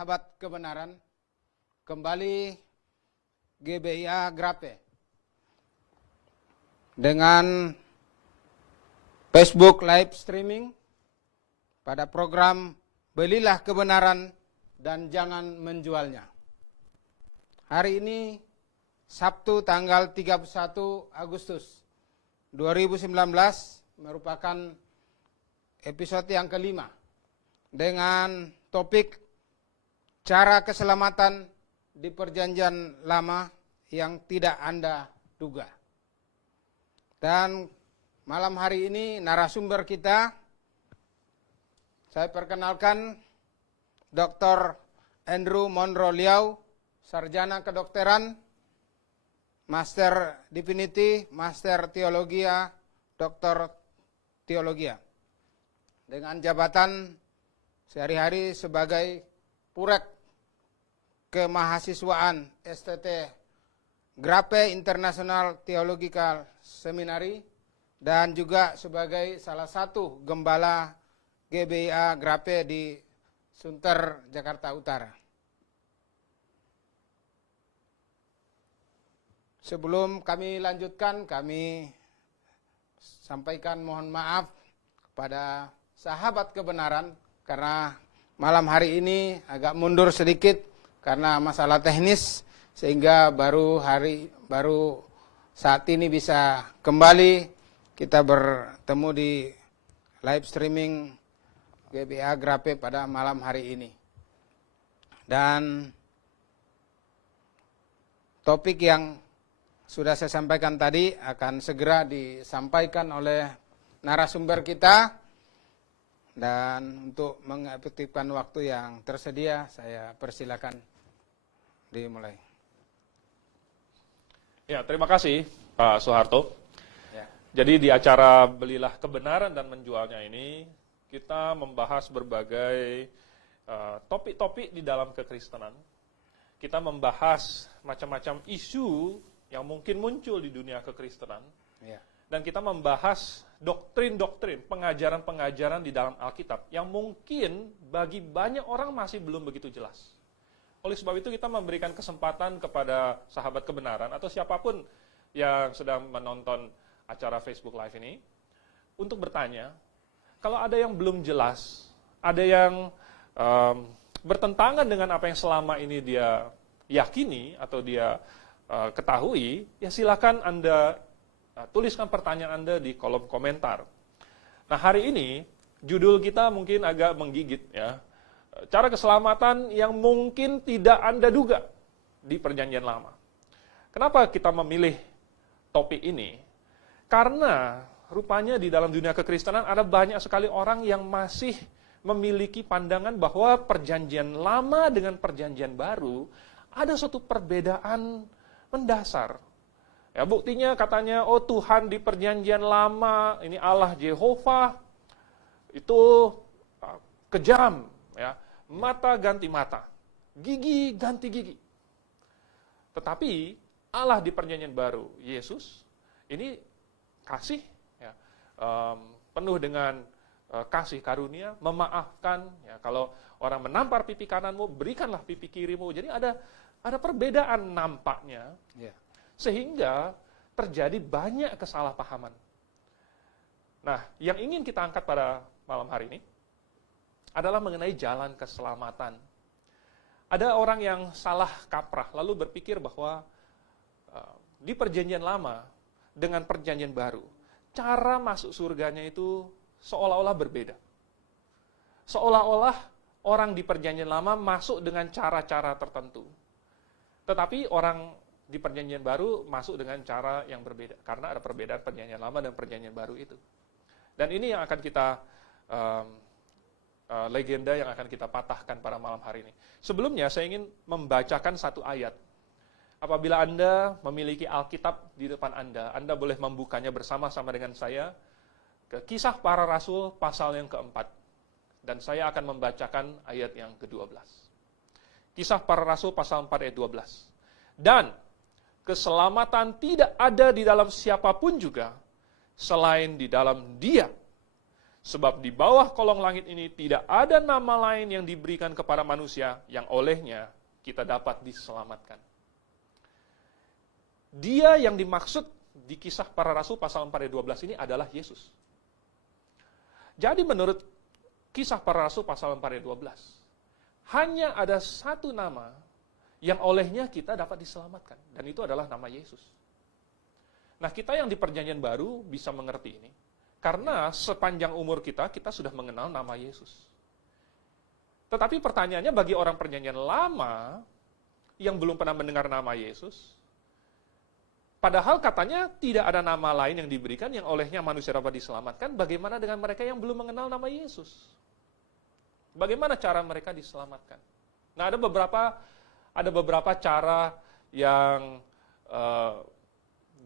sahabat kebenaran, kembali GBIA Grape dengan Facebook live streaming pada program Belilah Kebenaran dan Jangan Menjualnya. Hari ini Sabtu tanggal 31 Agustus 2019 merupakan episode yang kelima dengan topik cara keselamatan di Perjanjian Lama yang tidak Anda duga. Dan malam hari ini narasumber kita, saya perkenalkan Dr. Andrew Monroe Liao, sarjana kedokteran, Master Divinity, Master Teologia, Doktor Teologia. Dengan jabatan sehari-hari sebagai Purek Kemahasiswaan STT Grape International Theological Seminary dan juga sebagai salah satu gembala GBIA Grape di Sunter, Jakarta Utara. Sebelum kami lanjutkan, kami sampaikan mohon maaf kepada sahabat kebenaran karena malam hari ini agak mundur sedikit karena masalah teknis sehingga baru saat ini bisa kembali kita bertemu di live streaming GBIA Grape pada malam hari ini. Dan topik yang sudah saya sampaikan tadi akan segera disampaikan oleh narasumber kita. Dan untuk mengefektifkan waktu yang tersedia, saya persilakan dimulai. Ya, terima kasih Pak Soeharto. Ya. Jadi di acara Belilah Kebenaran dan Menjualnya ini, kita membahas berbagai topik-topik di dalam kekristenan. Kita membahas macam-macam isu yang mungkin muncul di dunia kekristenan. Ya. Dan kita membahas doktrin-doktrin, pengajaran-pengajaran di dalam Alkitab yang mungkin bagi banyak orang masih belum begitu jelas. Oleh sebab itu kita memberikan kesempatan kepada sahabat kebenaran atau siapapun yang sedang menonton acara Facebook Live ini untuk bertanya, kalau ada yang belum jelas, ada yang bertentangan dengan apa yang selama ini dia yakini atau dia ketahui, ya silakan Anda tuliskan pertanyaan Anda di kolom komentar. Nah, hari ini judul kita mungkin agak menggigit ya. Cara keselamatan yang mungkin tidak Anda duga di Perjanjian Lama. Kenapa kita memilih topik ini? Karena rupanya di dalam dunia kekristenan ada banyak sekali orang yang masih memiliki pandangan bahwa Perjanjian Lama dengan Perjanjian Baru ada suatu perbedaan mendasar. Ya, buktinya katanya, oh Tuhan di Perjanjian Lama, ini Allah Jehovah, itu kejam, ya, mata ganti mata, gigi ganti gigi. Tetapi Allah di Perjanjian Baru, Yesus, ini kasih, ya, penuh dengan kasih karunia, memaafkan. Ya, kalau orang menampar pipi kananmu, berikanlah pipi kirimu. Jadi ada perbedaan nampaknya. Ya. Sehingga terjadi banyak kesalahpahaman. Nah, yang ingin kita angkat pada malam hari ini adalah mengenai jalan keselamatan. Ada orang yang salah kaprah, lalu berpikir bahwa di Perjanjian Lama dengan Perjanjian Baru, cara masuk surganya itu seolah-olah berbeda. Seolah-olah orang di Perjanjian Lama masuk dengan cara-cara tertentu. Tetapi orang di Perjanjian Baru masuk dengan cara yang berbeda. Karena ada perbedaan Perjanjian Lama dan Perjanjian Baru itu. Dan ini yang akan kita, legenda yang akan kita patahkan pada malam hari ini. Sebelumnya saya ingin membacakan satu ayat. Apabila Anda memiliki Alkitab di depan Anda boleh membukanya bersama-sama dengan saya ke Kisah Para Rasul pasal yang keempat. Dan saya akan membacakan ayat yang ke-12. Kisah Para Rasul pasal 4 ayat 12. Dan keselamatan tidak ada di dalam siapapun juga, selain di dalam Dia. Sebab di bawah kolong langit ini tidak ada nama lain yang diberikan kepada manusia yang olehnya kita dapat diselamatkan. Dia yang dimaksud di Kisah Para Rasul pasal 4 ayat 12 ini adalah Yesus. Jadi menurut Kisah Para Rasul pasal 4 ayat 12, hanya ada satu nama yang olehnya kita dapat diselamatkan, dan itu adalah nama Yesus. Nah, kita yang di Perjanjian Baru bisa mengerti ini, karena sepanjang umur kita sudah mengenal nama Yesus. Tetapi pertanyaannya bagi orang Perjanjian Lama yang belum pernah mendengar nama Yesus, padahal katanya tidak ada nama lain yang diberikan yang olehnya manusia dapat diselamatkan, bagaimana dengan mereka yang belum mengenal nama Yesus? Bagaimana cara mereka diselamatkan? Nah, ada beberapa cara yang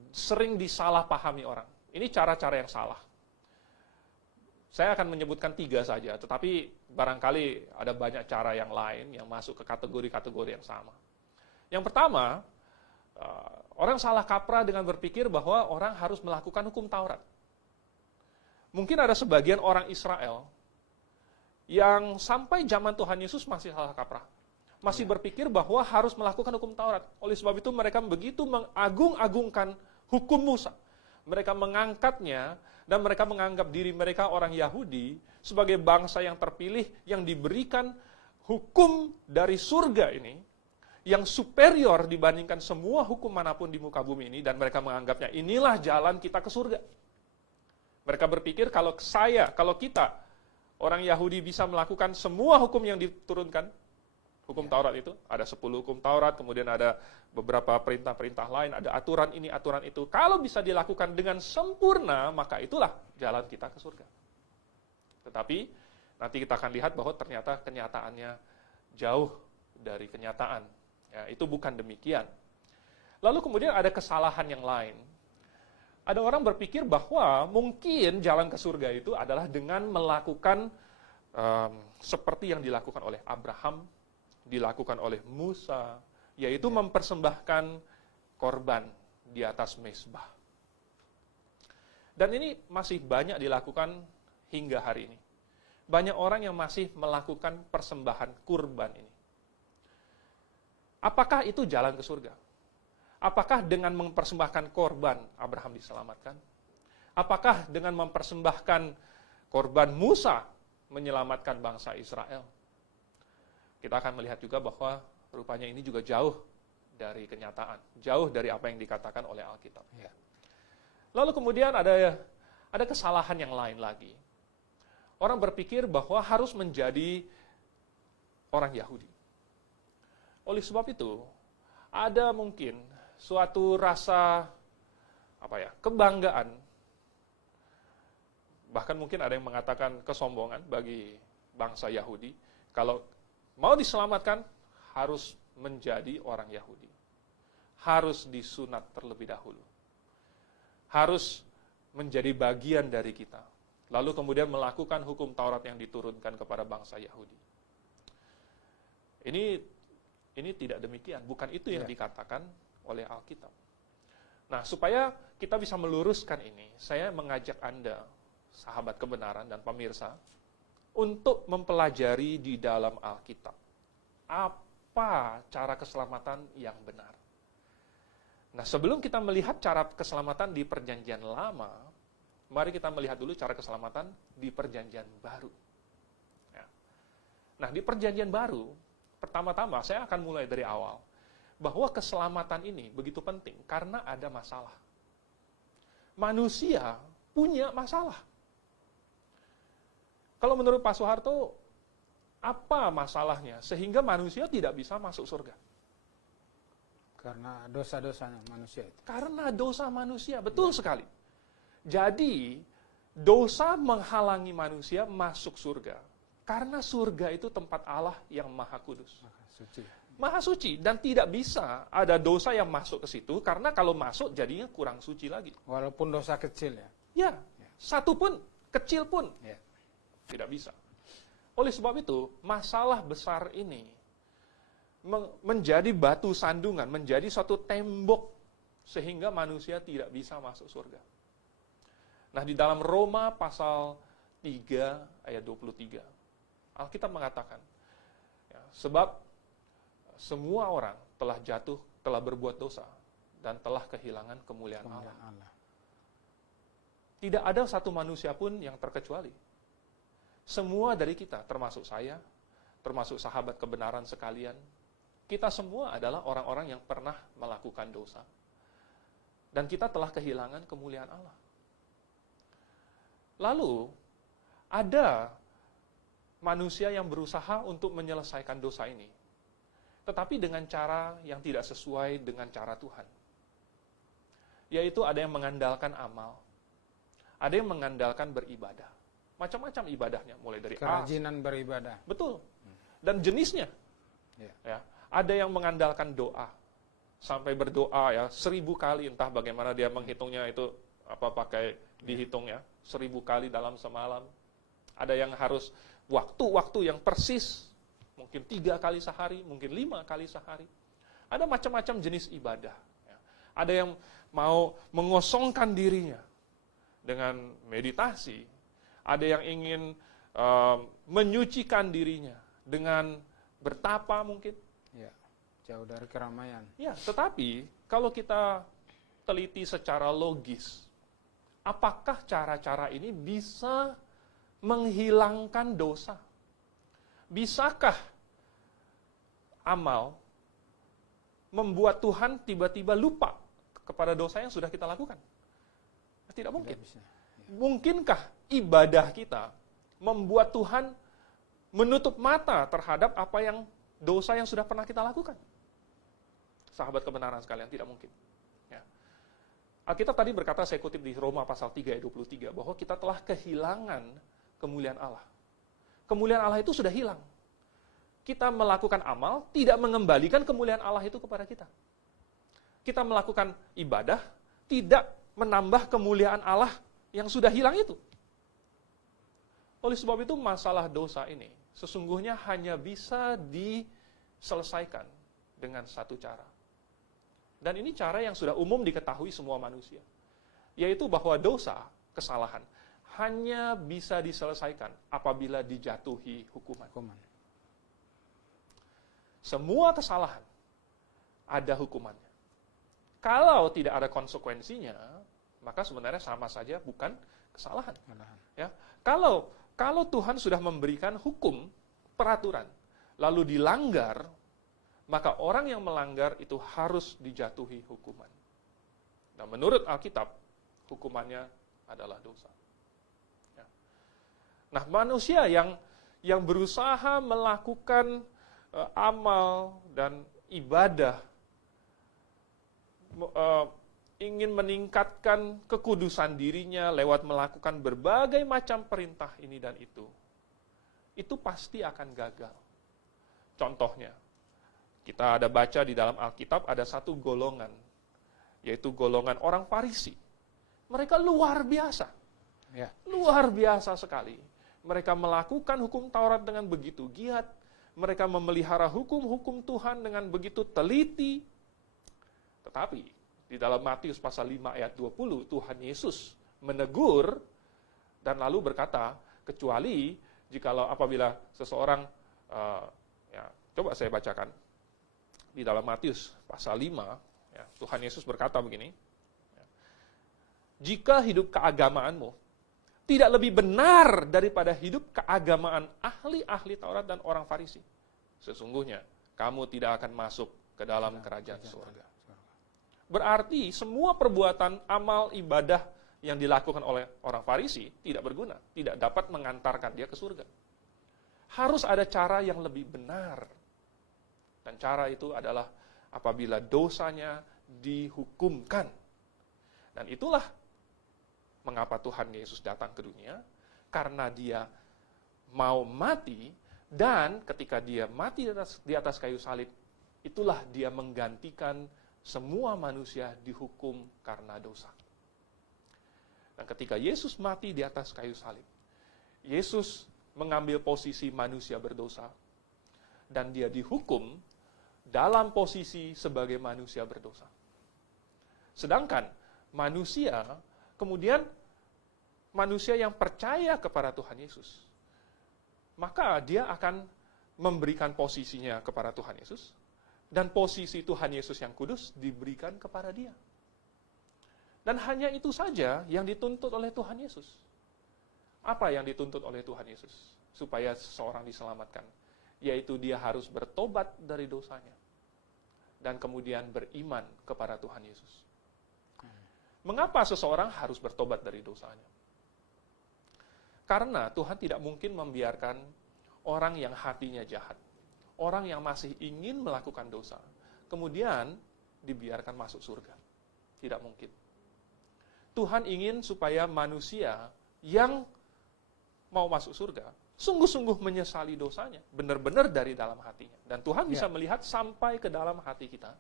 sering disalahpahami orang. Ini cara-cara yang salah. Saya akan menyebutkan 3 saja, tetapi barangkali ada banyak cara yang lain yang masuk ke kategori-kategori yang sama. Yang pertama, orang salah kaprah dengan berpikir bahwa orang harus melakukan hukum Taurat. Mungkin ada sebagian orang Israel yang sampai zaman Tuhan Yesus masih salah kaprah. Masih berpikir bahwa harus melakukan hukum Taurat. Oleh sebab itu mereka begitu mengagung-agungkan hukum Musa. Mereka mengangkatnya, dan mereka menganggap diri mereka orang Yahudi sebagai bangsa yang terpilih, yang diberikan hukum dari surga ini, yang superior dibandingkan semua hukum manapun di muka bumi ini, dan mereka menganggapnya inilah jalan kita ke surga. Mereka berpikir kalau kita, orang Yahudi bisa melakukan semua hukum yang diturunkan, hukum Taurat itu, ada 10 hukum Taurat, kemudian ada beberapa perintah-perintah lain, ada aturan ini, aturan itu. Kalau bisa dilakukan dengan sempurna, maka itulah jalan kita ke surga. Tetapi, nanti kita akan lihat bahwa ternyata kenyataannya jauh dari kenyataan. Ya, itu bukan demikian. Lalu kemudian ada kesalahan yang lain. Ada orang berpikir bahwa mungkin jalan ke surga itu adalah dengan melakukan seperti yang dilakukan oleh Abraham, dilakukan oleh Musa, yaitu mempersembahkan korban di atas mezbah. Dan ini masih banyak dilakukan hingga hari ini. Banyak orang yang masih melakukan persembahan kurban ini. Apakah itu jalan ke surga? Apakah dengan mempersembahkan korban Abraham diselamatkan? Apakah dengan mempersembahkan korban Musa menyelamatkan bangsa Israel? Kita akan melihat juga bahwa rupanya ini juga jauh dari kenyataan, jauh dari apa yang dikatakan oleh Alkitab. Ya. Lalu kemudian ada kesalahan yang lain lagi. Orang berpikir bahwa harus menjadi orang Yahudi. Oleh sebab itu, ada mungkin suatu rasa kebanggaan, bahkan mungkin ada yang mengatakan kesombongan bagi bangsa Yahudi, kalau mau diselamatkan harus menjadi orang Yahudi. Harus disunat terlebih dahulu. Harus menjadi bagian dari kita. Lalu kemudian melakukan hukum Taurat yang diturunkan kepada bangsa Yahudi. Ini tidak demikian. Bukan itu yang dikatakan oleh Alkitab. Nah, supaya kita bisa meluruskan ini, saya mengajak Anda, sahabat kebenaran dan pemirsa, untuk mempelajari di dalam Alkitab. Apa cara keselamatan yang benar? Nah, sebelum kita melihat cara keselamatan di Perjanjian Lama, mari kita melihat dulu cara keselamatan di Perjanjian Baru. Ya. Nah, di Perjanjian Baru, pertama-tama saya akan mulai dari awal. Bahwa keselamatan ini begitu penting karena ada masalah. Manusia punya masalah. Kalau menurut Pak Soeharto, apa masalahnya sehingga manusia tidak bisa masuk surga? Karena dosa-dosanya manusia itu. Karena dosa manusia, betul sekali. Jadi, dosa menghalangi manusia masuk surga. Karena surga itu tempat Allah yang maha kudus. Maha suci. Dan tidak bisa ada dosa yang masuk ke situ, karena kalau masuk jadinya kurang suci lagi. Walaupun dosa kecil ya. Ya, satu pun, kecil pun. Ya. Tidak bisa. Oleh sebab itu, masalah besar ini menjadi batu sandungan, menjadi suatu tembok sehingga manusia tidak bisa masuk surga. Nah, di dalam Roma pasal 3 ayat 23. Alkitab mengatakan, ya, sebab semua orang telah jatuh, telah berbuat dosa, dan telah kehilangan kemuliaan Allah. Allah. Tidak ada satu manusia pun yang terkecuali. Semua dari kita, termasuk saya, termasuk sahabat kebenaran sekalian, kita semua adalah orang-orang yang pernah melakukan dosa. Dan kita telah kehilangan kemuliaan Allah. Lalu, ada manusia yang berusaha untuk menyelesaikan dosa ini. Tetapi dengan cara yang tidak sesuai dengan cara Tuhan. Yaitu ada yang mengandalkan amal. Ada yang mengandalkan beribadah. Macam-macam ibadahnya, mulai dari Kerajinan beribadah. Betul. Dan jenisnya. Ya. Ya. Ada yang mengandalkan doa. Sampai berdoa ya 1000 kali, entah bagaimana dia menghitungnya itu, pakai dihitung ya, 1000 kali dalam semalam. Ada yang harus waktu-waktu yang persis, mungkin 3 kali sehari, mungkin 5 kali sehari. Ada macam-macam jenis ibadah. Ya. Ada yang mau mengosongkan dirinya dengan meditasi. Ada yang ingin menyucikan dirinya dengan bertapa mungkin. Ya. Jauh dari keramaian. Ya, tetapi kalau kita teliti secara logis, apakah cara-cara ini bisa menghilangkan dosa? Bisakah amal membuat Tuhan tiba-tiba lupa kepada dosa yang sudah kita lakukan? Tidak mungkin. Tidak bisa. Mungkinkah ibadah kita membuat Tuhan menutup mata terhadap apa yang dosa yang sudah pernah kita lakukan? Sahabat kebenaran sekalian, tidak mungkin. Ya. Alkitab tadi berkata, saya kutip di Roma pasal 3 ayat 23, bahwa kita telah kehilangan kemuliaan Allah. Kemuliaan Allah itu sudah hilang. Kita melakukan amal, tidak mengembalikan kemuliaan Allah itu kepada kita. Kita melakukan ibadah, tidak menambah kemuliaan Allah yang sudah hilang itu. Oleh sebab itu, masalah dosa ini sesungguhnya hanya bisa diselesaikan dengan satu cara. Dan ini cara yang sudah umum diketahui semua manusia. Yaitu bahwa dosa, kesalahan, hanya bisa diselesaikan apabila dijatuhi hukuman. Semua kesalahan ada hukumannya. Kalau tidak ada konsekuensinya, maka sebenarnya sama saja bukan kesalahan. Ya. Kalau Tuhan sudah memberikan hukum, peraturan, lalu dilanggar, maka orang yang melanggar itu harus dijatuhi hukuman. Nah, menurut Alkitab, hukumannya adalah dosa. Ya. Nah, manusia yang berusaha melakukan amal dan ibadah, ingin meningkatkan kekudusan dirinya lewat melakukan berbagai macam perintah ini dan itu pasti akan gagal. Contohnya, kita ada baca di dalam Alkitab ada satu golongan, yaitu golongan orang Farisi. Mereka luar biasa. Ya. Luar biasa sekali. Mereka melakukan hukum Taurat dengan begitu giat. Mereka memelihara hukum-hukum Tuhan dengan begitu teliti. Tetapi, di dalam Matius pasal 5 ayat 20, Tuhan Yesus menegur dan lalu berkata, kecuali jikalau apabila seseorang, coba saya bacakan. Di dalam Matius pasal 5, ya, Tuhan Yesus berkata begini, ya, jika hidup keagamaanmu tidak lebih benar daripada hidup keagamaan ahli-ahli Taurat dan orang Farisi, sesungguhnya kamu tidak akan masuk ke dalam kerajaan surga. Berarti semua perbuatan amal ibadah yang dilakukan oleh orang Farisi tidak berguna, tidak dapat mengantarkan dia ke surga. Harus ada cara yang lebih benar. Dan cara itu adalah apabila dosanya dihukumkan. Dan itulah mengapa Tuhan Yesus datang ke dunia, karena dia mau mati, dan ketika dia mati di atas kayu salib, itulah dia menggantikan semua manusia dihukum karena dosa. Dan ketika Yesus mati di atas kayu salib, Yesus mengambil posisi manusia berdosa, dan dia dihukum dalam posisi sebagai manusia berdosa. Sedangkan manusia kemudian manusia yang percaya kepada Tuhan Yesus, maka dia akan memberikan posisinya kepada Tuhan Yesus, dan posisi Tuhan Yesus yang kudus diberikan kepada dia. Dan hanya itu saja yang dituntut oleh Tuhan Yesus. Apa yang dituntut oleh Tuhan Yesus supaya seseorang diselamatkan? Yaitu dia harus bertobat dari dosanya dan kemudian beriman kepada Tuhan Yesus. Mengapa seseorang harus bertobat dari dosanya? Karena Tuhan tidak mungkin membiarkan orang yang hatinya jahat, orang yang masih ingin melakukan dosa, kemudian dibiarkan masuk surga. Tidak mungkin. Tuhan ingin supaya manusia yang mau masuk surga sungguh-sungguh menyesali dosanya, benar-benar dari dalam hatinya. Dan Tuhan bisa melihat sampai ke dalam hati kita.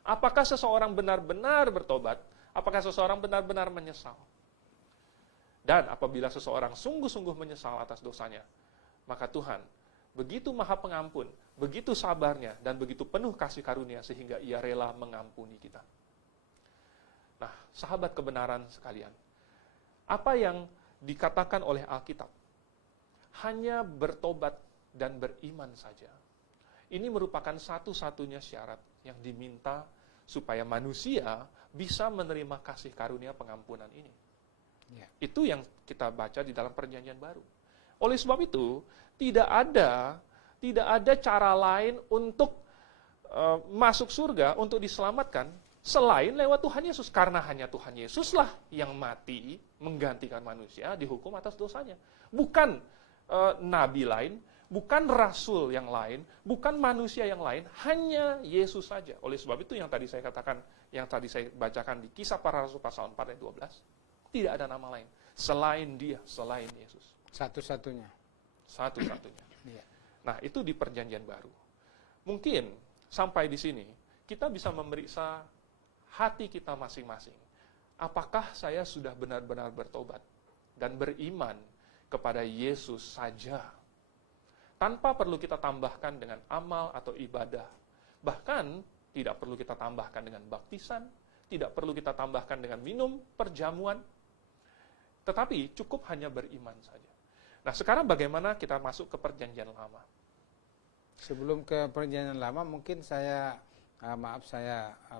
Apakah seseorang benar-benar bertobat? Apakah seseorang benar-benar menyesal? Dan apabila seseorang sungguh-sungguh menyesal atas dosanya, maka Tuhan begitu maha pengampun, begitu sabarnya, dan begitu penuh kasih karunia sehingga ia rela mengampuni kita. Nah, sahabat kebenaran sekalian, apa yang dikatakan oleh Alkitab, hanya bertobat dan beriman saja. Ini merupakan satu-satunya syarat yang diminta supaya manusia bisa menerima kasih karunia pengampunan ini. Ya. Itu yang kita baca di dalam Perjanjian Baru. Oleh sebab itu, tidak ada cara lain untuk masuk surga, untuk diselamatkan, selain lewat Tuhan Yesus. Karena hanya Tuhan Yesuslah yang mati menggantikan manusia dihukum atas dosanya. Bukan nabi lain, bukan rasul yang lain, bukan manusia yang lain, hanya Yesus saja. Oleh sebab itu yang tadi saya katakan, yang tadi saya bacakan di Kisah Para Rasul pasal 4 ayat 12, tidak ada nama lain selain Dia, selain Yesus. Satu-satunya. Satu-satunya. Iya. Nah, itu di Perjanjian Baru. Mungkin sampai di sini kita bisa memeriksa hati kita masing-masing. Apakah saya sudah benar-benar bertobat dan beriman kepada Yesus saja, tanpa perlu kita tambahkan dengan amal atau ibadah. Bahkan tidak perlu kita tambahkan dengan baptisan, tidak perlu kita tambahkan dengan minum perjamuan, tetapi cukup hanya beriman saja. Nah, sekarang bagaimana kita masuk ke Perjanjian Lama? Sebelum ke Perjanjian Lama, mungkin saya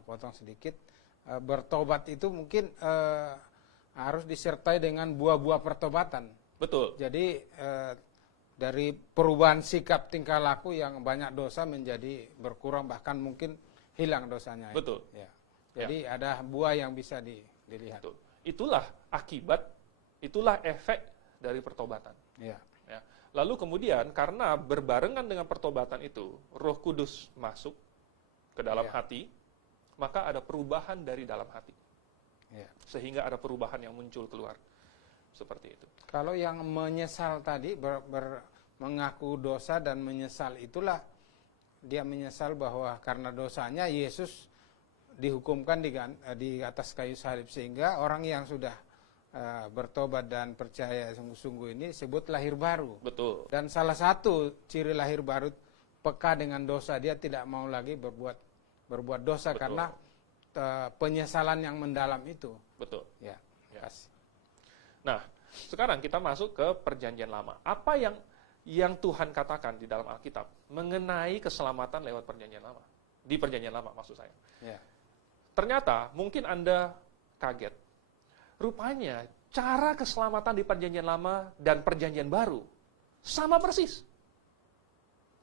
potong sedikit. Bertobat itu mungkin harus disertai dengan buah-buah pertobatan. Betul. Jadi dari perubahan sikap tingkah laku yang banyak dosa menjadi berkurang, bahkan mungkin hilang dosanya. Betul. Ya. Jadi ada buah yang bisa dilihat. Betul. Itulah akibat, itulah efek dari pertobatan. Ya. Ya. Lalu kemudian karena berbarengan dengan pertobatan itu, Roh Kudus masuk ke dalam hati, maka ada perubahan dari dalam hati. Ya. Sehingga ada perubahan yang muncul keluar. Seperti itu. Kalau yang menyesal tadi, mengaku dosa dan menyesal, itulah dia menyesal bahwa karena dosanya Yesus dihukumkan di atas kayu salib, sehingga orang yang sudah bertobat dan percaya sungguh-sungguh ini disebut lahir baru. Betul. Dan salah satu ciri lahir baru peka dengan dosa, dia tidak mau lagi berbuat dosa. Betul. Karena penyesalan yang mendalam itu. Betul. Ya. Ya. Nah, sekarang kita masuk ke Perjanjian Lama. Apa yang Tuhan katakan di dalam Alkitab mengenai keselamatan lewat Perjanjian Lama? Di Perjanjian Lama maksud saya. Ya. Ternyata mungkin Anda kaget. Rupanya cara keselamatan di Perjanjian Lama dan Perjanjian Baru sama persis.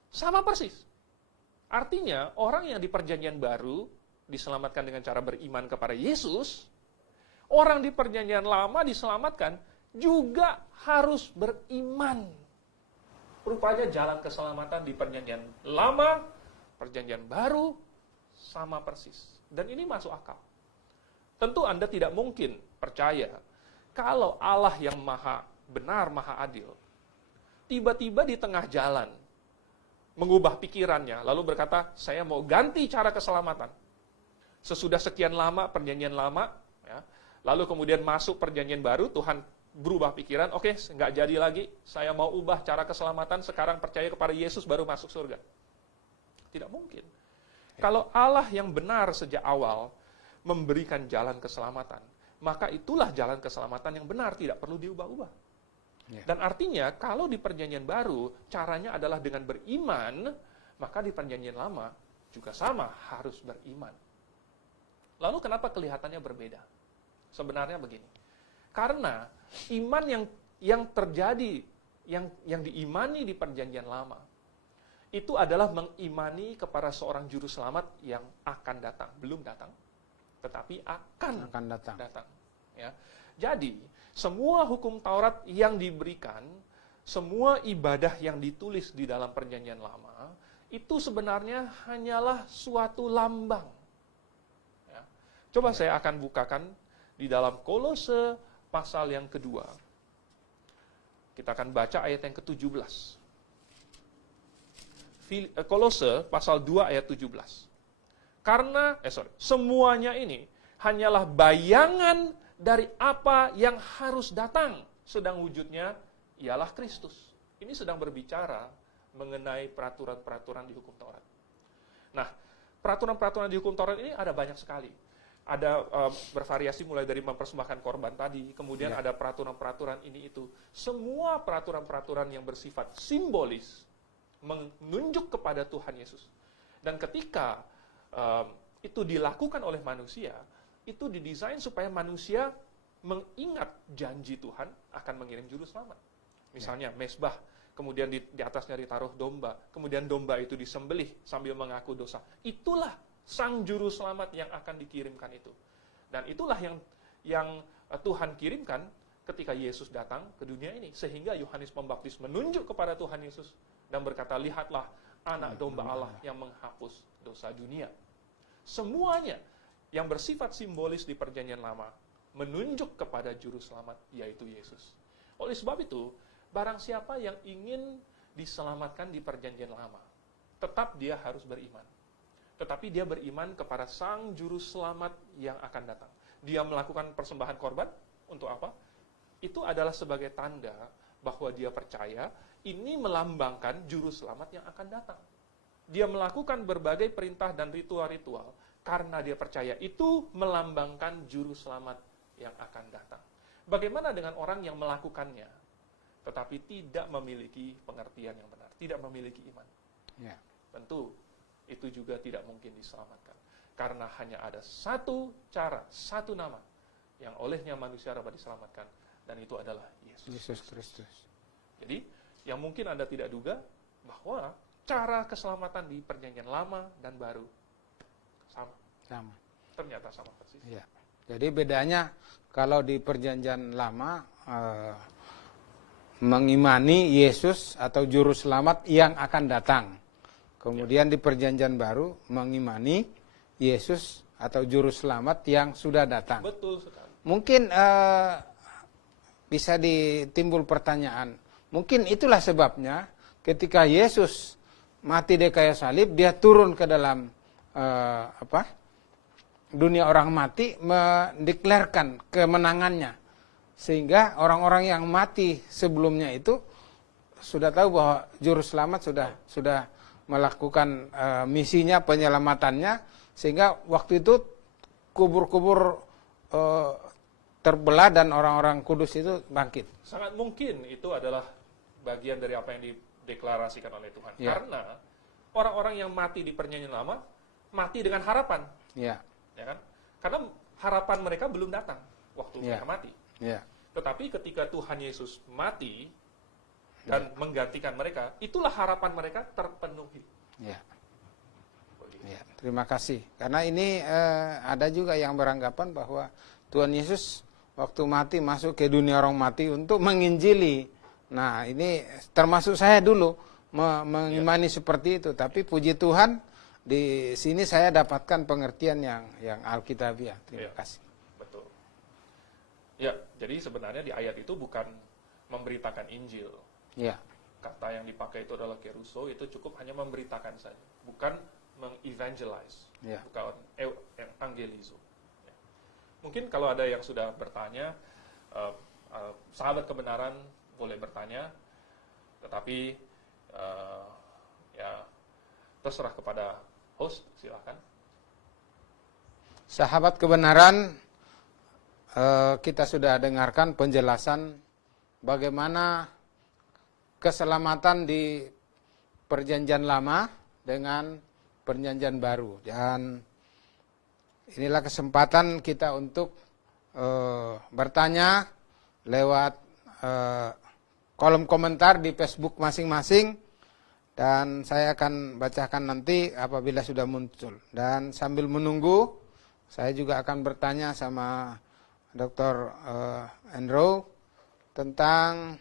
Sama persis. Artinya orang yang di Perjanjian Baru diselamatkan dengan cara beriman kepada Yesus, orang di Perjanjian Lama diselamatkan juga harus beriman. Rupanya jalan keselamatan di Perjanjian Lama, Perjanjian Baru sama persis. Dan ini masuk akal. Tentu Anda tidak mungkin percaya kalau Allah yang maha benar, maha adil, tiba-tiba di tengah jalan mengubah pikirannya, lalu berkata, saya mau ganti cara keselamatan. Sesudah sekian lama Perjanjian Lama, ya, lalu kemudian masuk Perjanjian Baru, Tuhan berubah pikiran, oke, nggak jadi lagi, saya mau ubah cara keselamatan, sekarang percaya kepada Yesus baru masuk surga. Tidak mungkin. Kalau Allah yang benar sejak awal memberikan jalan keselamatan, maka itulah jalan keselamatan yang benar, tidak perlu diubah-ubah. Ya. Dan artinya, kalau di perjanjian baru, caranya adalah dengan beriman, maka di perjanjian lama juga sama, harus beriman. Lalu kenapa kelihatannya berbeda? Sebenarnya begini, karena iman yang terjadi, yang diimani di perjanjian lama, itu adalah mengimani kepada seorang juru selamat yang akan datang. Belum datang, tetapi akan datang. Ya. Jadi, semua hukum Taurat yang diberikan, semua ibadah yang ditulis di dalam perjanjian lama, itu sebenarnya hanyalah suatu lambang. Ya. Coba saya akan bukakan di dalam Kolose pasal yang kedua. Kita akan baca ayat yang ke-17. Kolose pasal 2 ayat 17. Semuanya ini hanyalah bayangan dari apa yang harus datang, sedang wujudnya ialah Kristus. Ini sedang berbicara mengenai peraturan-peraturan di hukum Taurat. Nah, peraturan-peraturan di hukum Taurat ini ada banyak sekali. Ada bervariasi mulai dari mempersembahkan korban tadi, kemudian ada peraturan-peraturan ini itu. Semua peraturan-peraturan yang bersifat simbolis menunjuk kepada Tuhan Yesus. Dan ketika itu dilakukan oleh manusia, itu didesain supaya manusia mengingat janji Tuhan akan mengirim juru selamat. Misalnya mezbah, kemudian di atasnya ditaruh domba, kemudian domba itu disembelih sambil mengaku dosa. Itulah sang juru selamat yang akan dikirimkan itu. Dan itulah yang Tuhan kirimkan ketika Yesus datang ke dunia ini. Sehingga Yohanes Pembaptis menunjuk kepada Tuhan Yesus dan berkata, lihatlah anak domba Allah yang menghapus dosa dunia. Semuanya yang bersifat simbolis di perjanjian lama menunjuk kepada juru selamat, yaitu Yesus. Oleh sebab itu, barang siapa yang ingin diselamatkan di perjanjian lama, tetap dia harus beriman. Tetapi dia beriman kepada sang juru selamat yang akan datang. Dia melakukan persembahan korban, untuk apa? Itu adalah sebagai tanda bahwa dia percaya ini melambangkan juru selamat yang akan datang. Dia melakukan berbagai perintah dan ritual-ritual karena dia percaya itu melambangkan juru selamat yang akan datang. Bagaimana dengan orang yang melakukannya tetapi tidak memiliki pengertian yang benar, tidak memiliki iman? Ya. Tentu itu juga tidak mungkin diselamatkan. Karena hanya ada satu cara, satu nama yang olehnya manusia dapat diselamatkan, dan itu adalah Yesus Kristus. Jadi, yang mungkin Anda tidak duga bahwa cara keselamatan di perjanjian lama dan baru sama. Ternyata sama persis. Ya. Jadi bedanya kalau di perjanjian lama mengimani Yesus atau juru selamat yang akan datang. Kemudian di perjanjian baru mengimani Yesus atau juru selamat yang sudah datang. Betul sekali. Mungkin bisa ditimbul pertanyaan. Mungkin itulah sebabnya ketika Yesus mati di kayu salib, dia turun ke dalam dunia orang mati, mendeklarkan kemenangannya. Sehingga orang-orang yang mati sebelumnya itu sudah tahu bahwa juru selamat sudah melakukan misinya, penyelamatannya, sehingga waktu itu kubur-kubur terbelah dan orang-orang kudus itu bangkit. Sangat mungkin itu adalah bagian dari apa yang dideklarasikan oleh Tuhan. Ya. Karena orang-orang yang mati di perjanjian lama mati dengan harapan. Ya kan? Karena harapan mereka belum datang waktu mereka mati. Ya. Tetapi ketika Tuhan Yesus mati dan menggantikan mereka, itulah harapan mereka terpenuhi. Ya. Ya, terima kasih. Karena ini ada juga yang beranggapan bahwa Tuhan Yesus waktu mati masuk ke dunia orang mati untuk menginjili. Nah, ini termasuk saya dulu mengimani seperti itu. Tapi puji Tuhan, di sini saya dapatkan pengertian yang alkitabiah. Terima kasih. Betul. Ya, jadi sebenarnya di ayat itu bukan memberitakan Injil. Ya. Kata yang dipakai itu adalah keruso, itu cukup hanya memberitakan saja, bukan mengevangelize, bukan evangelizo. Ya. Mungkin kalau ada yang sudah bertanya, sahabat kebenaran boleh bertanya, tetapi ya terserah kepada host, silakan. Sahabat kebenaran kita sudah dengarkan penjelasan bagaimana keselamatan di Perjanjian Lama dengan Perjanjian Baru. Dan inilah kesempatan kita untuk bertanya lewat kolom komentar di Facebook masing-masing, dan saya akan bacakan nanti apabila sudah muncul. Dan sambil menunggu, saya juga akan bertanya sama Dr. Andrew tentang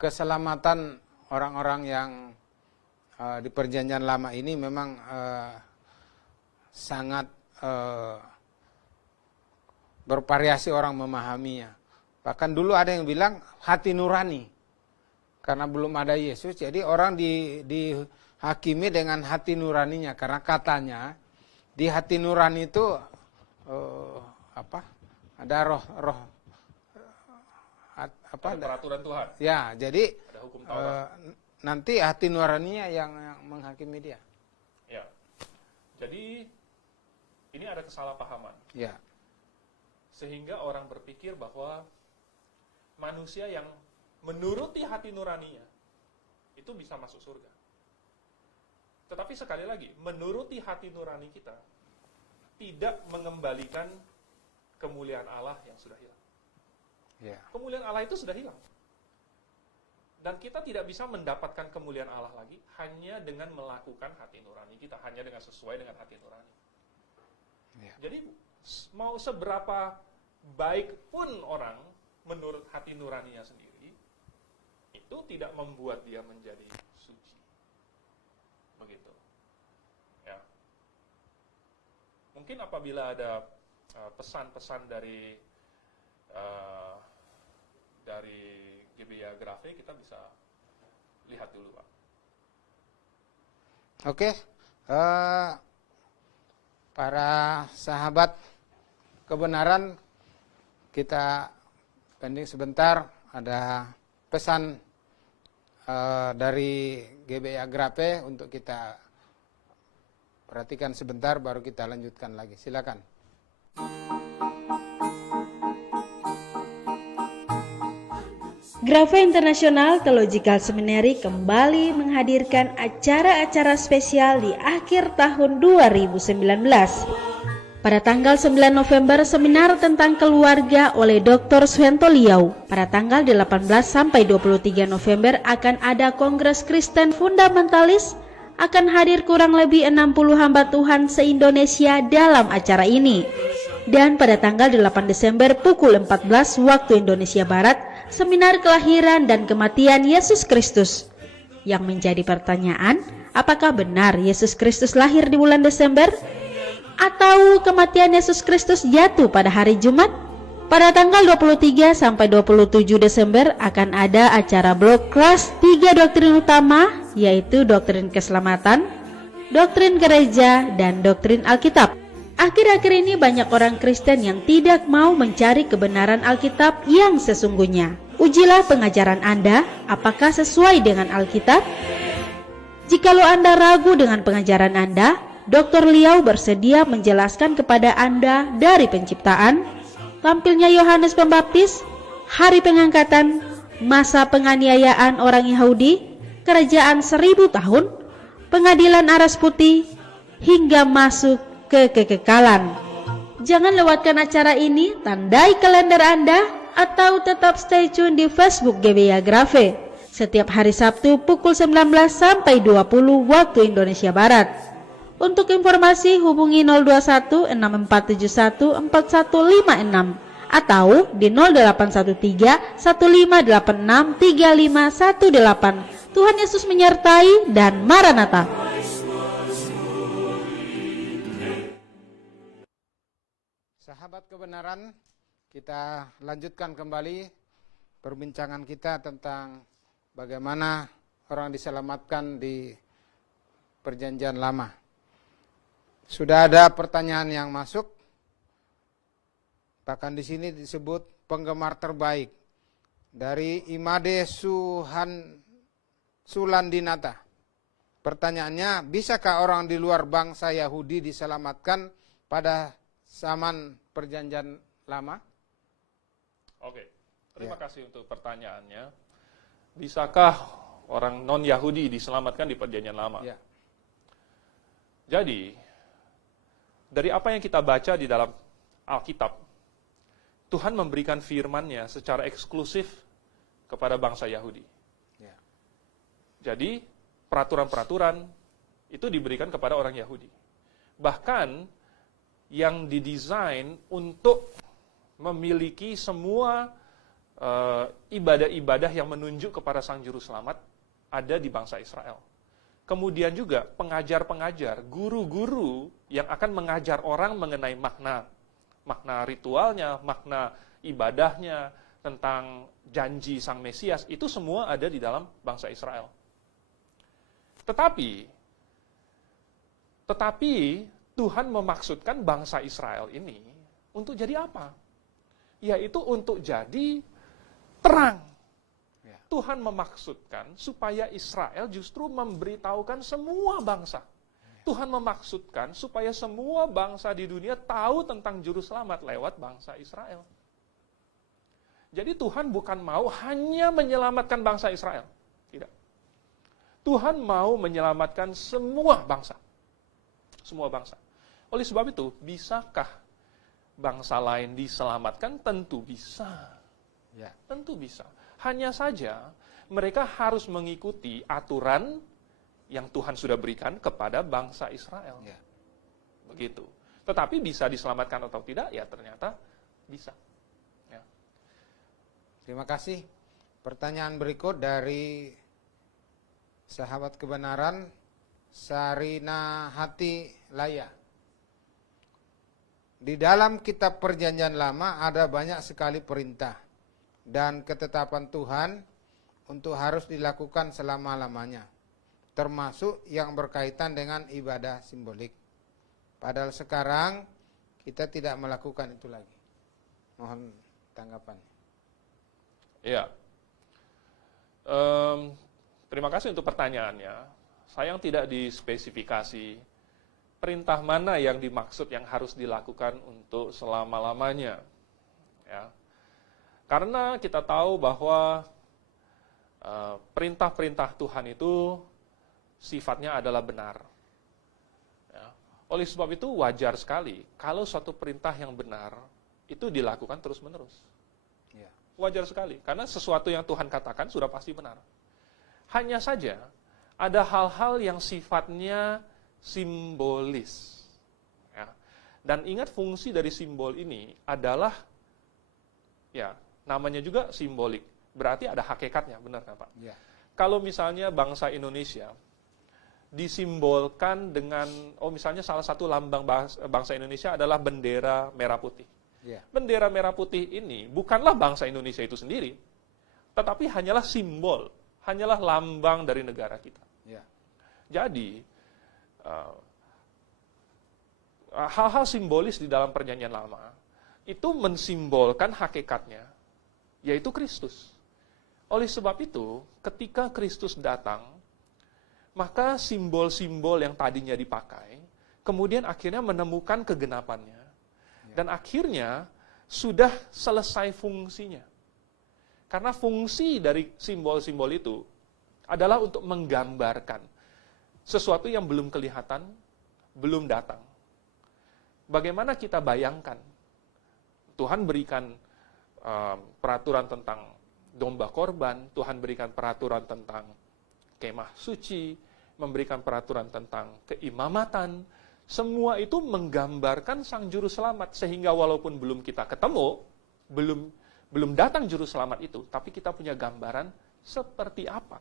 keselamatan orang-orang yang di Perjanjian Lama ini memang sangat bervariasi orang memahaminya. Bahkan dulu ada yang bilang hati nurani. Karena belum ada Yesus, jadi orang dihakimi dengan hati nuraninya. Karena katanya di hati nurani itu ada roh ada peraturan Tuhan. Ya, jadi ada hukum Taurat. nanti hati nuraninya yang menghakimi dia. Ya. Jadi ini ada kesalahpahaman. Ya. Sehingga orang berpikir bahwa manusia yang menuruti hati nuraninya itu bisa masuk surga. Tetapi sekali lagi, menuruti hati nurani kita tidak mengembalikan kemuliaan Allah yang sudah hilang. Ya. Kemuliaan Allah itu sudah hilang. Dan kita tidak bisa mendapatkan kemuliaan Allah lagi hanya dengan melakukan hati nurani kita, hanya dengan sesuai dengan hati nurani. Ya. Jadi mau seberapa baik pun orang menurut hati nuraninya sendiri, itu tidak membuat dia menjadi suci. Begitu. Ya. Mungkin apabila ada pesan-pesan dari GBI Agrave, kita bisa lihat dulu, Pak. Oke. Para sahabat kebenaran, kita pending sebentar, ada pesan dari GBI Agrave untuk kita perhatikan sebentar, baru kita lanjutkan lagi. Silakan. Grave International Theological Seminary kembali menghadirkan acara-acara spesial di akhir tahun 2019. Pada tanggal 9 November, seminar tentang keluarga oleh Dr. Suhento Liau. Pada tanggal 18 sampai 23 November akan ada Kongres Kristen Fundamentalis. Akan hadir kurang lebih 60 hamba Tuhan se-Indonesia dalam acara ini. Dan pada tanggal 8 Desember pukul 14 waktu Indonesia Barat, seminar kelahiran dan kematian Yesus Kristus. Yang menjadi pertanyaan, apakah benar Yesus Kristus lahir di bulan Desember? Atau kematian Yesus Kristus jatuh pada hari Jumat? Pada tanggal 23 sampai 27 Desember akan ada acara blok kelas 3 doktrin utama, yaitu doktrin keselamatan, doktrin gereja, dan doktrin Alkitab. Akhir-akhir ini banyak orang Kristen yang tidak mau mencari kebenaran Alkitab yang sesungguhnya. Ujilah pengajaran Anda, apakah sesuai dengan Alkitab? Jikalau Anda ragu dengan pengajaran Anda, Dr. Liau bersedia menjelaskan kepada Anda dari penciptaan, tampilnya Yohanes Pembaptis, hari pengangkatan, masa penganiayaan orang Yahudi, kerajaan 1000 tahun, pengadilan aras putih, hingga masuk ke kekekalan. Jangan lewatkan acara ini, tandai kalender Anda, atau tetap stay tune di Facebook GBI Agrave setiap hari Sabtu pukul 19 sampai 20 waktu Indonesia Barat. Untuk informasi hubungi 021 6471 4156 atau di 0813 1586 3518. Tuhan Yesus menyertai dan Maranatha. Sahabat kebenaran, kita lanjutkan kembali perbincangan kita tentang bagaimana orang diselamatkan di Perjanjian Lama. Sudah ada pertanyaan yang masuk. Bahkan di sini disebut penggemar terbaik dari Imade Sulandinata. Pertanyaannya, bisakah orang di luar bangsa Yahudi diselamatkan pada zaman Perjanjian Lama? Oke, terima kasih untuk pertanyaannya. Bisakah orang non-Yahudi diselamatkan di Perjanjian Lama? Ya. Jadi, dari apa yang kita baca di dalam Alkitab, Tuhan memberikan firman-Nya secara eksklusif kepada bangsa Yahudi. Ya. Jadi, peraturan-peraturan itu diberikan kepada orang Yahudi. Bahkan, yang didesain untuk memiliki semua ibadah-ibadah yang menunjuk kepada Sang Juru Selamat ada di bangsa Israel. Kemudian juga pengajar-pengajar, guru-guru yang akan mengajar orang mengenai makna ritualnya, makna ibadahnya, tentang janji Sang Mesias, itu semua ada di dalam bangsa Israel. Tetapi Tuhan memaksudkan bangsa Israel ini untuk jadi apa? Yaitu untuk jadi terang. Ya. Tuhan memaksudkan supaya Israel justru memberitahukan semua bangsa. Tuhan memaksudkan supaya semua bangsa di dunia tahu tentang Juru Selamat lewat bangsa Israel. Jadi Tuhan bukan mau hanya menyelamatkan bangsa Israel. Tidak. Tuhan mau menyelamatkan semua bangsa. Semua bangsa. Oleh sebab itu, bisakah bangsa lain diselamatkan? Tentu bisa. Ya. Tentu bisa. Hanya saja mereka harus mengikuti aturan yang Tuhan sudah berikan kepada bangsa Israel. Ya. Begitu. Tetapi bisa diselamatkan atau tidak? Ya ternyata bisa. Ya. Terima kasih. Pertanyaan berikut dari sahabat kebenaran Sarina Hati Laya. Di dalam kitab Perjanjian Lama ada banyak sekali perintah dan ketetapan Tuhan untuk harus dilakukan selama-lamanya, termasuk yang berkaitan dengan ibadah simbolik. Padahal sekarang kita tidak melakukan itu lagi. Mohon tanggapannya. Iya. Terima kasih untuk pertanyaannya. Sayang tidak dispesifikasi perintah mana yang dimaksud yang harus dilakukan untuk selama-lamanya. Ya. Karena kita tahu bahwa perintah-perintah Tuhan itu sifatnya adalah benar. Ya. Oleh sebab itu wajar sekali kalau suatu perintah yang benar itu dilakukan terus-menerus. Ya. Wajar sekali, karena sesuatu yang Tuhan katakan sudah pasti benar. Hanya saja ada hal-hal yang sifatnya simbolis. Ya. Dan ingat fungsi dari simbol ini adalah, ya namanya juga simbolik. Berarti ada hakikatnya, benar nggak Pak? Ya. Kalau misalnya bangsa Indonesia disimbolkan dengan, misalnya salah satu lambang bangsa Indonesia adalah bendera merah putih. Ya. Bendera merah putih ini bukanlah bangsa Indonesia itu sendiri, tetapi hanyalah simbol, hanyalah lambang dari negara kita. Ya. Jadi, hal-hal simbolis di dalam Perjanjian Lama itu mensimbolkan hakikatnya, yaitu Kristus. Oleh sebab itu, ketika Kristus datang, maka simbol-simbol yang tadinya dipakai, kemudian akhirnya menemukan kegenapannya. Dan akhirnya sudah selesai fungsinya. Karena fungsi dari simbol-simbol itu adalah untuk menggambarkan sesuatu yang belum kelihatan, belum datang. Bagaimana kita bayangkan, Tuhan berikan peraturan tentang domba korban, Tuhan berikan peraturan tentang kemah suci, memberikan peraturan tentang keimamatan, semua itu menggambarkan Sang Juru Selamat, sehingga walaupun belum kita ketemu, belum datang Juru Selamat itu, tapi kita punya gambaran seperti apa.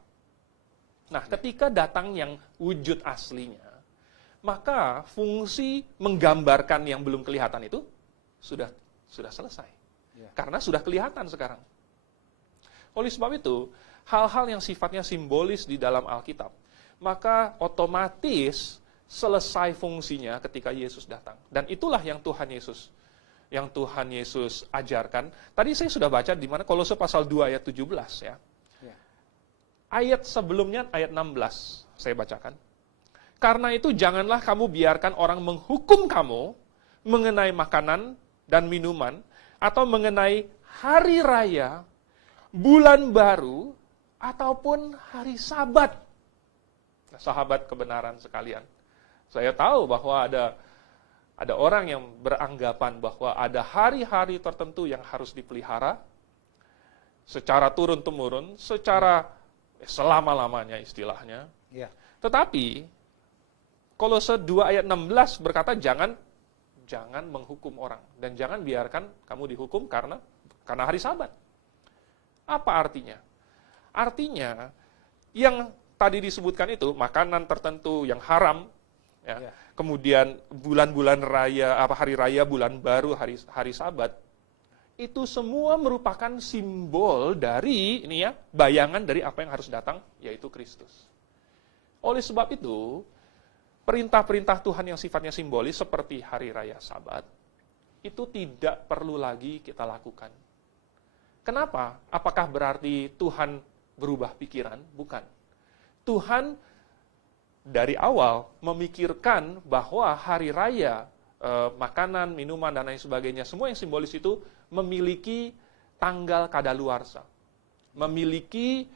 Nah, ketika datang yang wujud aslinya, maka fungsi menggambarkan yang belum kelihatan itu sudah selesai. Ya. Karena sudah kelihatan sekarang. Oleh sebab itu, hal-hal yang sifatnya simbolis di dalam Alkitab, maka otomatis selesai fungsinya ketika Yesus datang. Dan itulah yang Tuhan Yesus ajarkan. Tadi saya sudah baca di mana Kolose pasal 2 ayat 17 ya. Ya. Ayat sebelumnya ayat 16 saya bacakan. Karena itu janganlah kamu biarkan orang menghukum kamu mengenai makanan dan minuman, atau mengenai hari raya, bulan baru, ataupun hari Sabat. Nah, sahabat kebenaran sekalian, saya tahu bahwa ada orang yang beranggapan bahwa ada hari-hari tertentu yang harus dipelihara secara turun-temurun, secara selama-lamanya istilahnya. Ya. Tetapi Kolose 2 ayat 16 berkata jangan menghukum orang dan jangan biarkan kamu dihukum karena hari Sabat. Apa artinya? Artinya yang tadi disebutkan itu makanan tertentu yang haram, ya. Kemudian bulan-bulan raya, hari raya, bulan baru, hari Sabat, itu semua merupakan simbol dari bayangan dari apa yang harus datang, yaitu Kristus. Oleh sebab itu, perintah-perintah Tuhan yang sifatnya simbolis seperti hari raya Sabat itu tidak perlu lagi kita lakukan. Kenapa? Apakah berarti Tuhan berubah pikiran? Bukan. Tuhan dari awal memikirkan bahwa hari raya, makanan, minuman, dan lain sebagainya, semua yang simbolis itu memiliki tanggal kadaluarsa, memiliki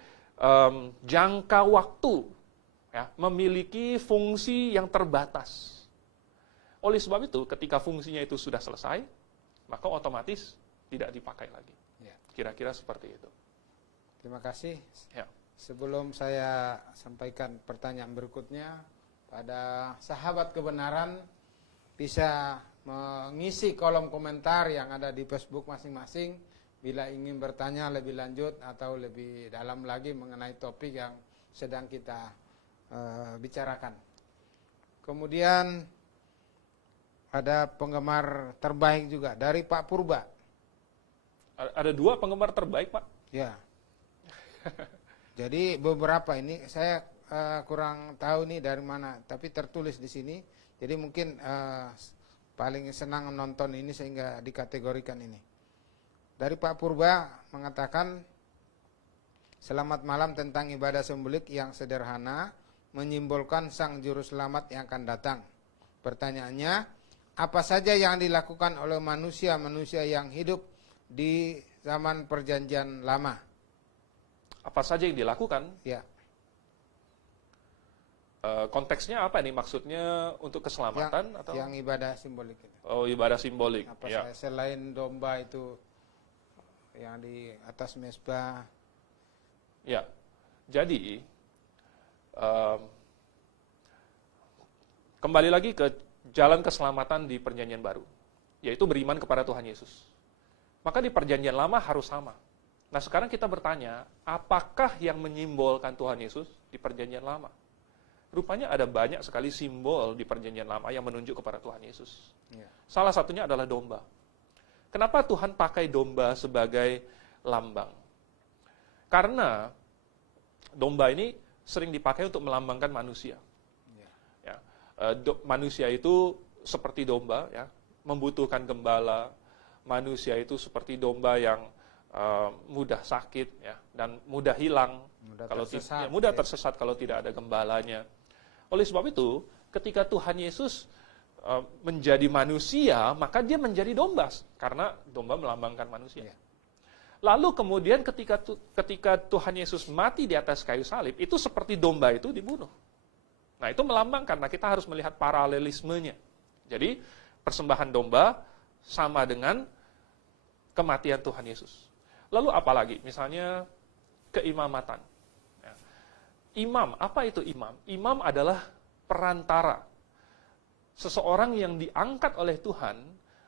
jangka waktu, ya, memiliki fungsi yang terbatas. Oleh sebab itu, ketika fungsinya itu sudah selesai, maka otomatis tidak dipakai lagi. Kira-kira seperti itu. Terima kasih. Ya. Sebelum saya sampaikan pertanyaan berikutnya, pada sahabat kebenaran bisa mengisi kolom komentar yang ada di Facebook masing-masing bila ingin bertanya lebih lanjut atau lebih dalam lagi mengenai topik yang sedang kita bicarakan. Kemudian ada penggemar terbaik juga dari Pak Purba. Ada 2 penggemar terbaik, Pak? Ya. Jadi beberapa ini saya kurang tahu nih dari mana, tapi tertulis di sini. Jadi mungkin paling senang nonton ini sehingga dikategorikan ini. Dari Pak Purba mengatakan, selamat malam, tentang ibadah simbolik yang sederhana menyimbolkan sang juru selamat yang akan datang. Pertanyaannya, apa saja yang dilakukan oleh manusia-manusia yang hidup di zaman perjanjian lama? Apa saja yang dilakukan? Ya. Konteksnya apa nih? Maksudnya untuk keselamatan atau? Yang ibadah simbolik itu. Oh, ibadah simbolik. Apa Ya. selain domba itu yang di atas mezbah? Ya. Jadi kembali lagi ke jalan keselamatan di perjanjian baru, yaitu beriman kepada Tuhan Yesus. Maka di perjanjian lama harus sama. Nah, sekarang kita bertanya, apakah yang menyimbolkan Tuhan Yesus di perjanjian lama? Rupanya ada banyak sekali simbol di perjanjian lama yang menunjuk kepada Tuhan Yesus. Ya. Salah satunya adalah domba. Kenapa Tuhan pakai domba sebagai lambang? Karena domba ini sering dipakai untuk melambangkan manusia. Ya. Manusia itu seperti domba, ya, membutuhkan gembala. Manusia itu seperti domba yang mudah sakit, ya, dan mudah hilang, mudah tersesat kalau tidak ada gembalanya. Oleh sebab itu, ketika Tuhan Yesus menjadi manusia, maka dia menjadi domba, karena domba melambangkan manusia. Lalu kemudian ketika Tuhan Yesus mati di atas kayu salib, itu seperti domba itu dibunuh. Nah, itu melambangkan. Nah, kita harus melihat paralelismenya. Jadi, persembahan domba sama dengan kematian Tuhan Yesus. Lalu apa lagi? Misalnya keimamatan. Ya. Imam, apa itu imam? Imam adalah perantara. Seseorang yang diangkat oleh Tuhan